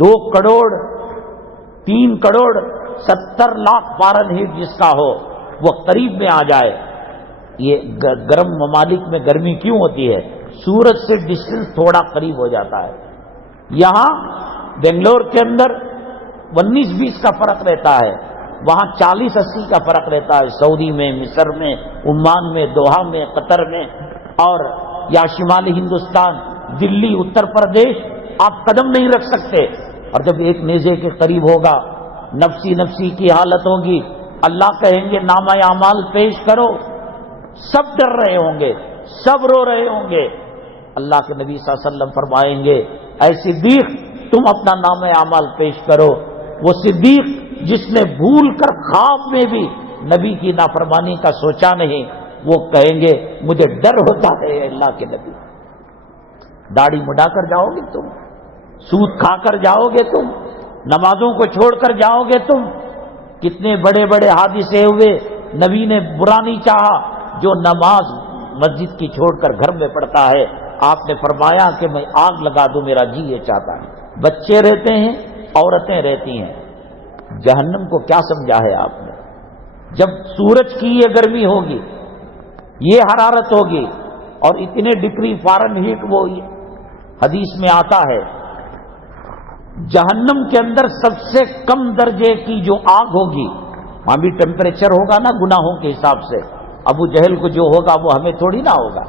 2 کروڑ 3 کروڑ 70 لاکھ فارن ہیٹ جس کا ہو وہ قریب میں آ جائے. یہ گرم ممالک میں گرمی کیوں ہوتی ہے؟ سورج سے ڈسٹینس تھوڑا قریب ہو جاتا ہے. یہاں بنگلور کے اندر 19-20 کا فرق رہتا ہے، وہاں 40-80 کا فرق رہتا ہے. سعودی میں، مصر میں، عمان میں، دوحہ میں، قطر میں، اور یا شمالی ہندوستان، دلی، اتر پردیش آپ قدم نہیں رکھ سکتے. اور جب ایک نیزے کے قریب ہوگا، نفسی نفسی کی حالت ہوگی، اللہ کہیں گے نامہ اعمال پیش کرو، سب ڈر رہے ہوں گے، سب رو رہے ہوں گے. اللہ کے نبی صلی اللہ علیہ وسلم فرمائیں گے اے صدیق تم اپنا نامہ اعمال پیش کرو. وہ صدیق جس نے بھول کر خواب میں بھی نبی کی نافرمانی کا سوچا نہیں، وہ کہیں گے مجھے ڈر ہوتا ہے اللہ کے نبی. داڑھی مڈا کر جاؤ گے تم، سود کھا کر جاؤ گے تم، نمازوں کو چھوڑ کر جاؤ گے تم. کتنے بڑے بڑے حادثے ہوئے، نبی نے برا نہیں چاہا جو نماز مسجد کی چھوڑ کر گھر میں پڑھتا ہے. آپ نے فرمایا کہ میں آگ لگا دوں، میرا جی یہ چاہتا ہے. بچے رہتے ہیں، عورتیں رہتی ہیں. جہنم کو کیا سمجھا ہے آپ نے؟ جب سورج کی یہ گرمی ہوگی، یہ حرارت ہوگی، اور اتنے ڈگری فارن ہیٹ، وہ حدیث میں آتا ہے جہنم کے اندر سب سے کم درجے کی جو آگ ہوگی، وہاں بھی ٹیمپریچر ہوگا نا گناہوں کے حساب سے. ابو جہل کو جو ہوگا وہ ہمیں تھوڑی نہ ہوگا.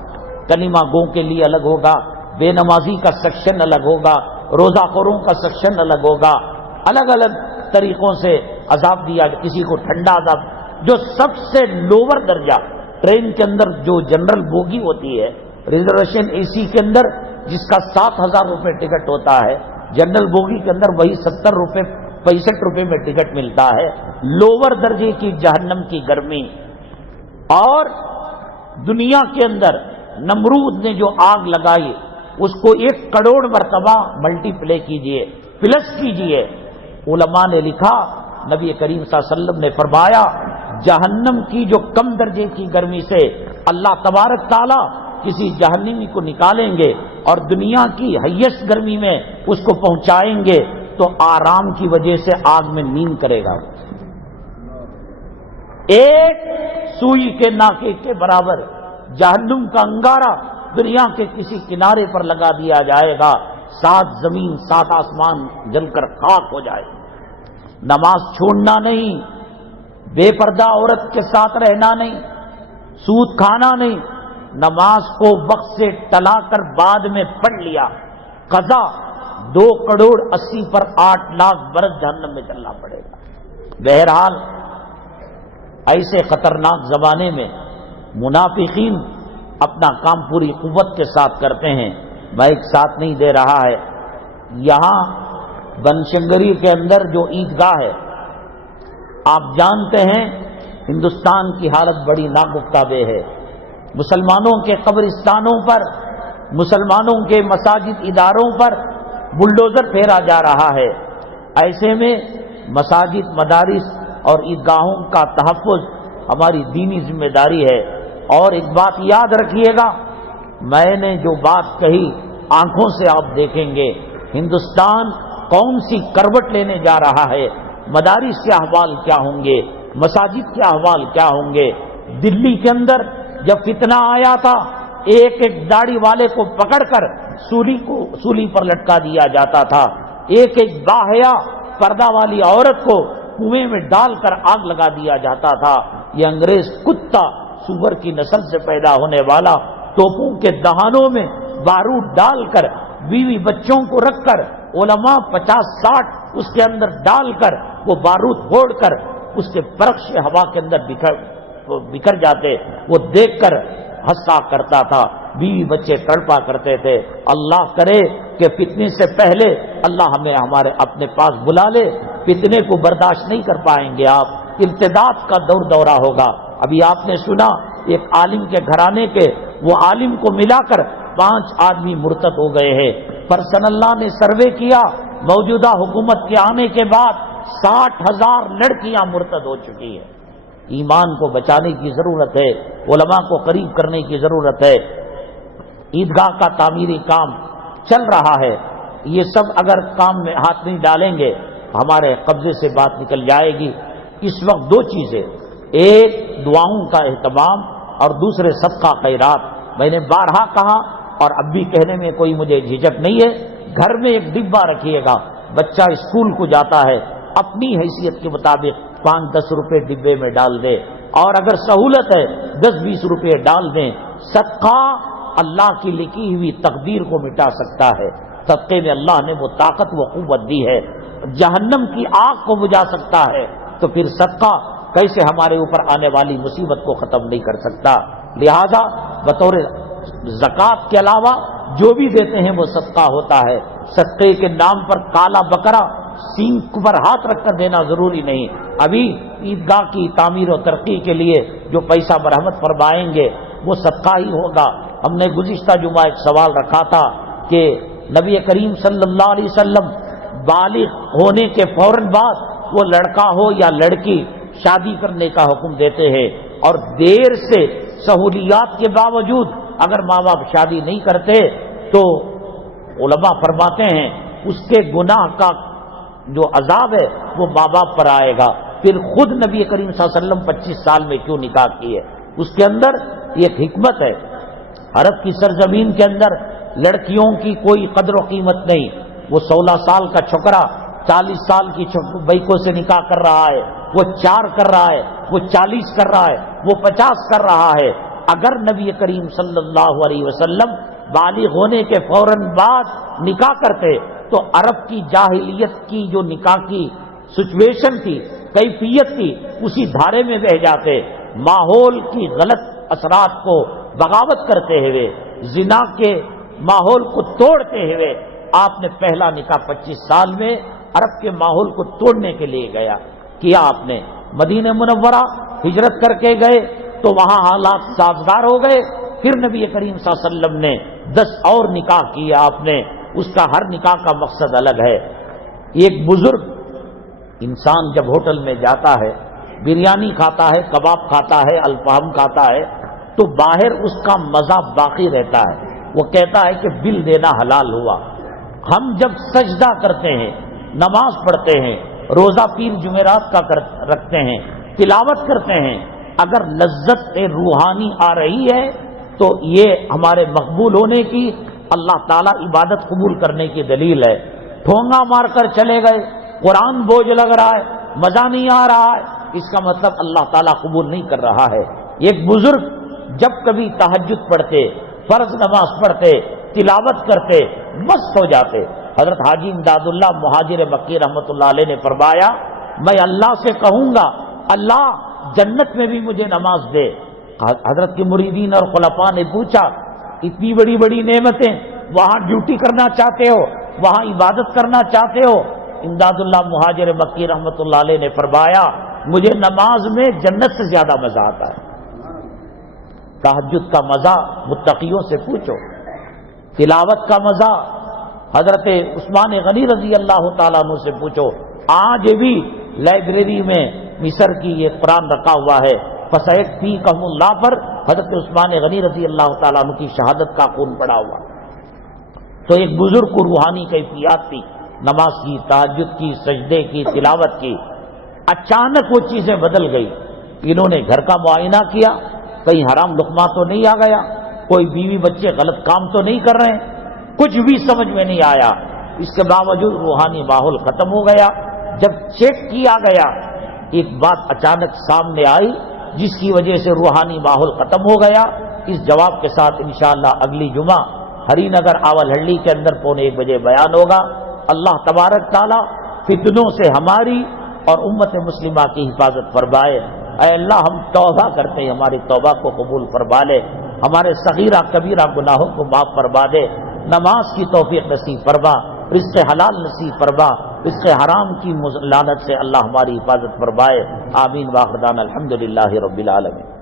کلمہ گو کے لیے الگ ہوگا، بے نمازی کا سیکشن الگ ہوگا، روزہ خوروں کا سیکشن الگ ہوگا. الگ الگ طریقوں سے عذاب دیا، کسی کو ٹھنڈا عذاب. جو سب سے لوور درجہ ٹرین کے اندر جو جنرل بوگی ہوتی ہے، ریزرویشن اے سی کے اندر جس کا 7,000 روپے ٹکٹ ہوتا ہے، جنرل بوگی کے اندر وہی 70 روپے 65 روپے میں ٹکٹ ملتا ہے. لوور درجے کی جہنم کی گرمی. اور دنیا کے اندر نمرود نے جو آگ لگائی اس کو 1 کروڑ مرتبہ ملٹی پلے کیجئے، پلس کیجئے. علماء نے لکھا نبی کریم صلی اللہ علیہ وسلم نے فرمایا جہنم کی جو کم درجے کی گرمی سے اللہ تبارک تعالی کسی جہنمی کو نکالیں گے اور دنیا کی ہائیسٹ گرمی میں اس کو پہنچائیں گے تو آرام کی وجہ سے آگ میں نیند کرے گا. ایک سوئی کے ناکے کے برابر جہنم کا انگارہ دنیا کے کسی کنارے پر لگا دیا جائے گا، 7 زمین 7 آسمان جل کر خاک ہو جائے. نماز چھوڑنا نہیں، بے پردہ عورت کے ساتھ رہنا نہیں، سود کھانا نہیں، نماز کو وقت سے ٹلا کر بعد میں پڑھ لیا، قضا 2 کروڑ 80 پر 8 لاکھ برس جہنم میں چلنا پڑے گا. بہرحال ایسے خطرناک زمانے میں منافقین اپنا کام پوری قوت کے ساتھ کرتے ہیں. مائک ساتھ نہیں دے رہا ہے. یہاں بنشنگری کے اندر جو عیدگاہ ہے، آپ جانتے ہیں ہندوستان کی حالت بڑی ناگفتہ بے ہے. مسلمانوں کے قبرستانوں پر، مسلمانوں کے مساجد اداروں پر بلڈوزر پھیرا جا رہا ہے۔ ایسے میں مساجد، مدارس اور عیدگاہوں کا تحفظ ہماری دینی ذمہ داری ہے۔ اور ایک بات یاد رکھیے گا، میں نے جو بات کہی آنکھوں سے آپ دیکھیں گے ہندوستان کون سی کروٹ لینے جا رہا ہے، مدارس کے احوال کیا ہوں گے، مساجد کے احوال کیا ہوں گے۔ دلی کے اندر جب فتنہ آیا تھا، ایک ایک داڑھی والے کو پکڑ کر سولی پر لٹکا دیا جاتا تھا، ایک ایک باحیا پردہ والی عورت کو کنویں میں ڈال کر آگ لگا دیا جاتا تھا۔ یہ انگریز کتا سور کی نسل سے پیدا ہونے والا توپوں کے دہانوں میں بارود ڈال کر، بیوی بچوں کو رکھ کر، علماء 50-60 اس کے اندر ڈال کر وہ بارود پھوڑ کر اس کے پرخش ہوا کے اندر بکھر جاتے، وہ دیکھ کر ہنسا کرتا تھا، بیوی بچے تڑپا کرتے تھے۔ اللہ کرے کہ فتنے سے پہلے اللہ ہمیں ہمارے اپنے پاس بلا لے، فتنے کو برداشت نہیں کر پائیں گے آپ، ارتداد کا دورہ ہوگا۔ ابھی آپ نے سنا ایک عالم کے گھرانے کے، وہ عالم کو ملا کر 5 آدمی مرتد ہو گئے ہیں۔ پرسن اللہ نے سروے کیا، موجودہ حکومت کے آنے کے بعد 60,000 لڑکیاں مرتد ہو چکی ہیں۔ ایمان کو بچانے کی ضرورت ہے، علماء کو قریب کرنے کی ضرورت ہے۔ عیدگاہ کا تعمیری کام چل رہا ہے، یہ سب اگر کام میں ہاتھ نہیں ڈالیں گے ہمارے قبضے سے بات نکل جائے گی۔ اس وقت 2 چیزیں، ایک دعاؤں کا اہتمام اور دوسرے صدقہ خیرات۔ میں نے بارہا کہا اور اب بھی کہنے میں کوئی مجھے جھجک نہیں ہے، گھر میں ایک ڈبہ رکھیے گا، بچہ اسکول کو جاتا ہے اپنی حیثیت کے مطابق 5-10 روپے ڈبے میں ڈال دے، اور اگر سہولت ہے 10-20 روپے ڈال دیں۔ صدقہ اللہ کی لکھی ہوئی تقدیر کو مٹا سکتا ہے، صدقے میں اللہ نے وہ طاقت و قوت دی ہے، جہنم کی آگ کو بجھا سکتا ہے، تو پھر صدقہ کیسے ہمارے اوپر آنے والی مصیبت کو ختم نہیں کر سکتا۔ لہذا بطور زکوٰۃ کے علاوہ جو بھی دیتے ہیں وہ صدقہ ہوتا ہے۔ صدقے کے نام پر کالا بکرا سینگ پر ہاتھ رکھ کر دینا ضروری نہیں۔ ابھی عیدگاہ کی تعمیر و ترقی کے لیے جو پیسہ مرحمت فرمائیں گے وہ صدقہ ہی ہوگا۔ ہم نے گزشتہ جمعہ ایک سوال رکھا تھا کہ نبی کریم صلی اللہ علیہ وسلم بالغ ہونے کے فوراً بعد وہ لڑکا ہو یا لڑکی شادی کرنے کا حکم دیتے ہیں، اور دیر سے سہولیات کے باوجود اگر ماں باپ شادی نہیں کرتے تو علماء فرماتے ہیں اس کے گناہ کا جو عذاب ہے وہ ماں باپ پر آئے گا۔ پھر خود نبی کریم صلی اللہ علیہ وسلم 25 سال میں کیوں نکاح کیے؟ اس کے اندر ایک حکمت ہے۔ عرب کی سرزمین کے اندر لڑکیوں کی کوئی قدر و قیمت نہیں، وہ 16 سال کا چھوکرا 40 سال کی بیکوں سے نکاح کر رہا ہے، وہ 4 کر رہا ہے، وہ 40 کر رہا ہے، وہ 50 کر رہا ہے۔ اگر نبی کریم صلی اللہ علیہ وسلم بالغ ہونے کے فوراً بعد نکاح کرتے تو عرب کی جاہلیت کی جو نکاح کی سچویشن تھی، کیفیت تھی، اسی دھارے میں بہ جاتے۔ ماحول کی غلط اثرات کو بغاوت کرتے ہوئے، زنا کے ماحول کو توڑتے ہوئے آپ نے پہلا نکاح 25 سال میں عرب کے ماحول کو توڑنے کے لیے کیا آپ نے۔ مدینہ منورہ ہجرت کر کے گئے تو وہاں حالات سازگار ہو گئے، پھر نبی کریم صلی اللہ علیہ وسلم نے 10 اور نکاح کیے آپ نے، اس کا ہر نکاح کا مقصد الگ ہے۔ ایک بزرگ انسان جب ہوٹل میں جاتا ہے، بریانی کھاتا ہے، کباب کھاتا ہے، الفام کھاتا ہے، تو باہر اس کا مزہ باقی رہتا ہے، وہ کہتا ہے کہ بل دینا حلال ہوا۔ ہم جب سجدہ کرتے ہیں، نماز پڑھتے ہیں، روزہ پیر جمعرات کا رکھتے ہیں، تلاوت کرتے ہیں، اگر لذت روحانی آ رہی ہے تو یہ ہمارے مقبول ہونے کی، اللہ تعالیٰ عبادت قبول کرنے کی دلیل ہے۔ ٹھونگا مار کر چلے گئے، قرآن بوجھ لگ رہا ہے، مزہ نہیں آ رہا ہے، اس کا مطلب اللہ تعالیٰ قبول نہیں کر رہا ہے۔ ایک بزرگ جب کبھی تہجد پڑھتے، فرض نماز پڑھتے، تلاوت کرتے، مست ہو جاتے۔ حضرت حاجی امداد اللہ مہاجر مکی رحمۃ اللہ علیہ نے فرمایا، میں اللہ سے کہوں گا اللہ جنت میں بھی مجھے نماز دے۔ حضرت کے مریدین اور خلفاء نے پوچھا، اتنی بڑی بڑی نعمتیں، وہاں ڈیوٹی کرنا چاہتے ہو، وہاں عبادت کرنا چاہتے ہو؟ امداد اللہ مہاجر مکی رحمۃ اللہ علیہ نے فرمایا، مجھے نماز میں جنت سے زیادہ مزہ آتا ہے۔ تہجد کا مزہ متقیوں سے پوچھو، تلاوت کا مزہ حضرت عثمان غنی رضی اللہ تعالیٰ عنہ سے پوچھو، آج بھی لائبریری میں مصر کی یہ قرآن رکھا ہوا ہے، فسیکفیکہم اللہ پر حضرت عثمان غنی رضی اللہ تعالیٰ عنہ کی شہادت کا خون پڑا ہوا۔ تو ایک بزرگ کو روحانی کیفیات تھی، نماز کی، تہجد کی، سجدے کی، تلاوت کی۔ اچانک وہ چیزیں بدل گئی۔ انہوں نے گھر کا معائنہ کیا، کہیں حرام لقمہ تو نہیں آ گیا، کوئی بیوی بچے غلط کام تو نہیں کر رہے ہیں، کچھ بھی سمجھ میں نہیں آیا۔ اس کے باوجود روحانی ماحول ختم ہو گیا۔ جب چیک کیا گیا، ایک بات اچانک سامنے آئی جس کی وجہ سے روحانی ماحول ختم ہو گیا۔ اس جواب کے ساتھ انشاءاللہ اگلی جمعہ ہری نگر آول ہلڈی کے اندر 1:15 بجے بیان ہوگا۔ اللہ تبارک تعالیٰ فتنوں سے ہماری اور امت مسلمہ کی حفاظت فرمائے۔ اے اللہ، ہم توبہ کرتے ہیں، ہماری توبہ کو قبول فرما لے، ہمارے صغیرہ کبیرہ گناہوں کو معاف فرما دے، نماز کی توفیق نصیب فرما، رزق حلال نصیب فرما، رزق حرام کی لعنت سے اللہ ہماری حفاظت فرمائے۔ آمین۔ واخر دعوانا الحمدللہ رب العالمین۔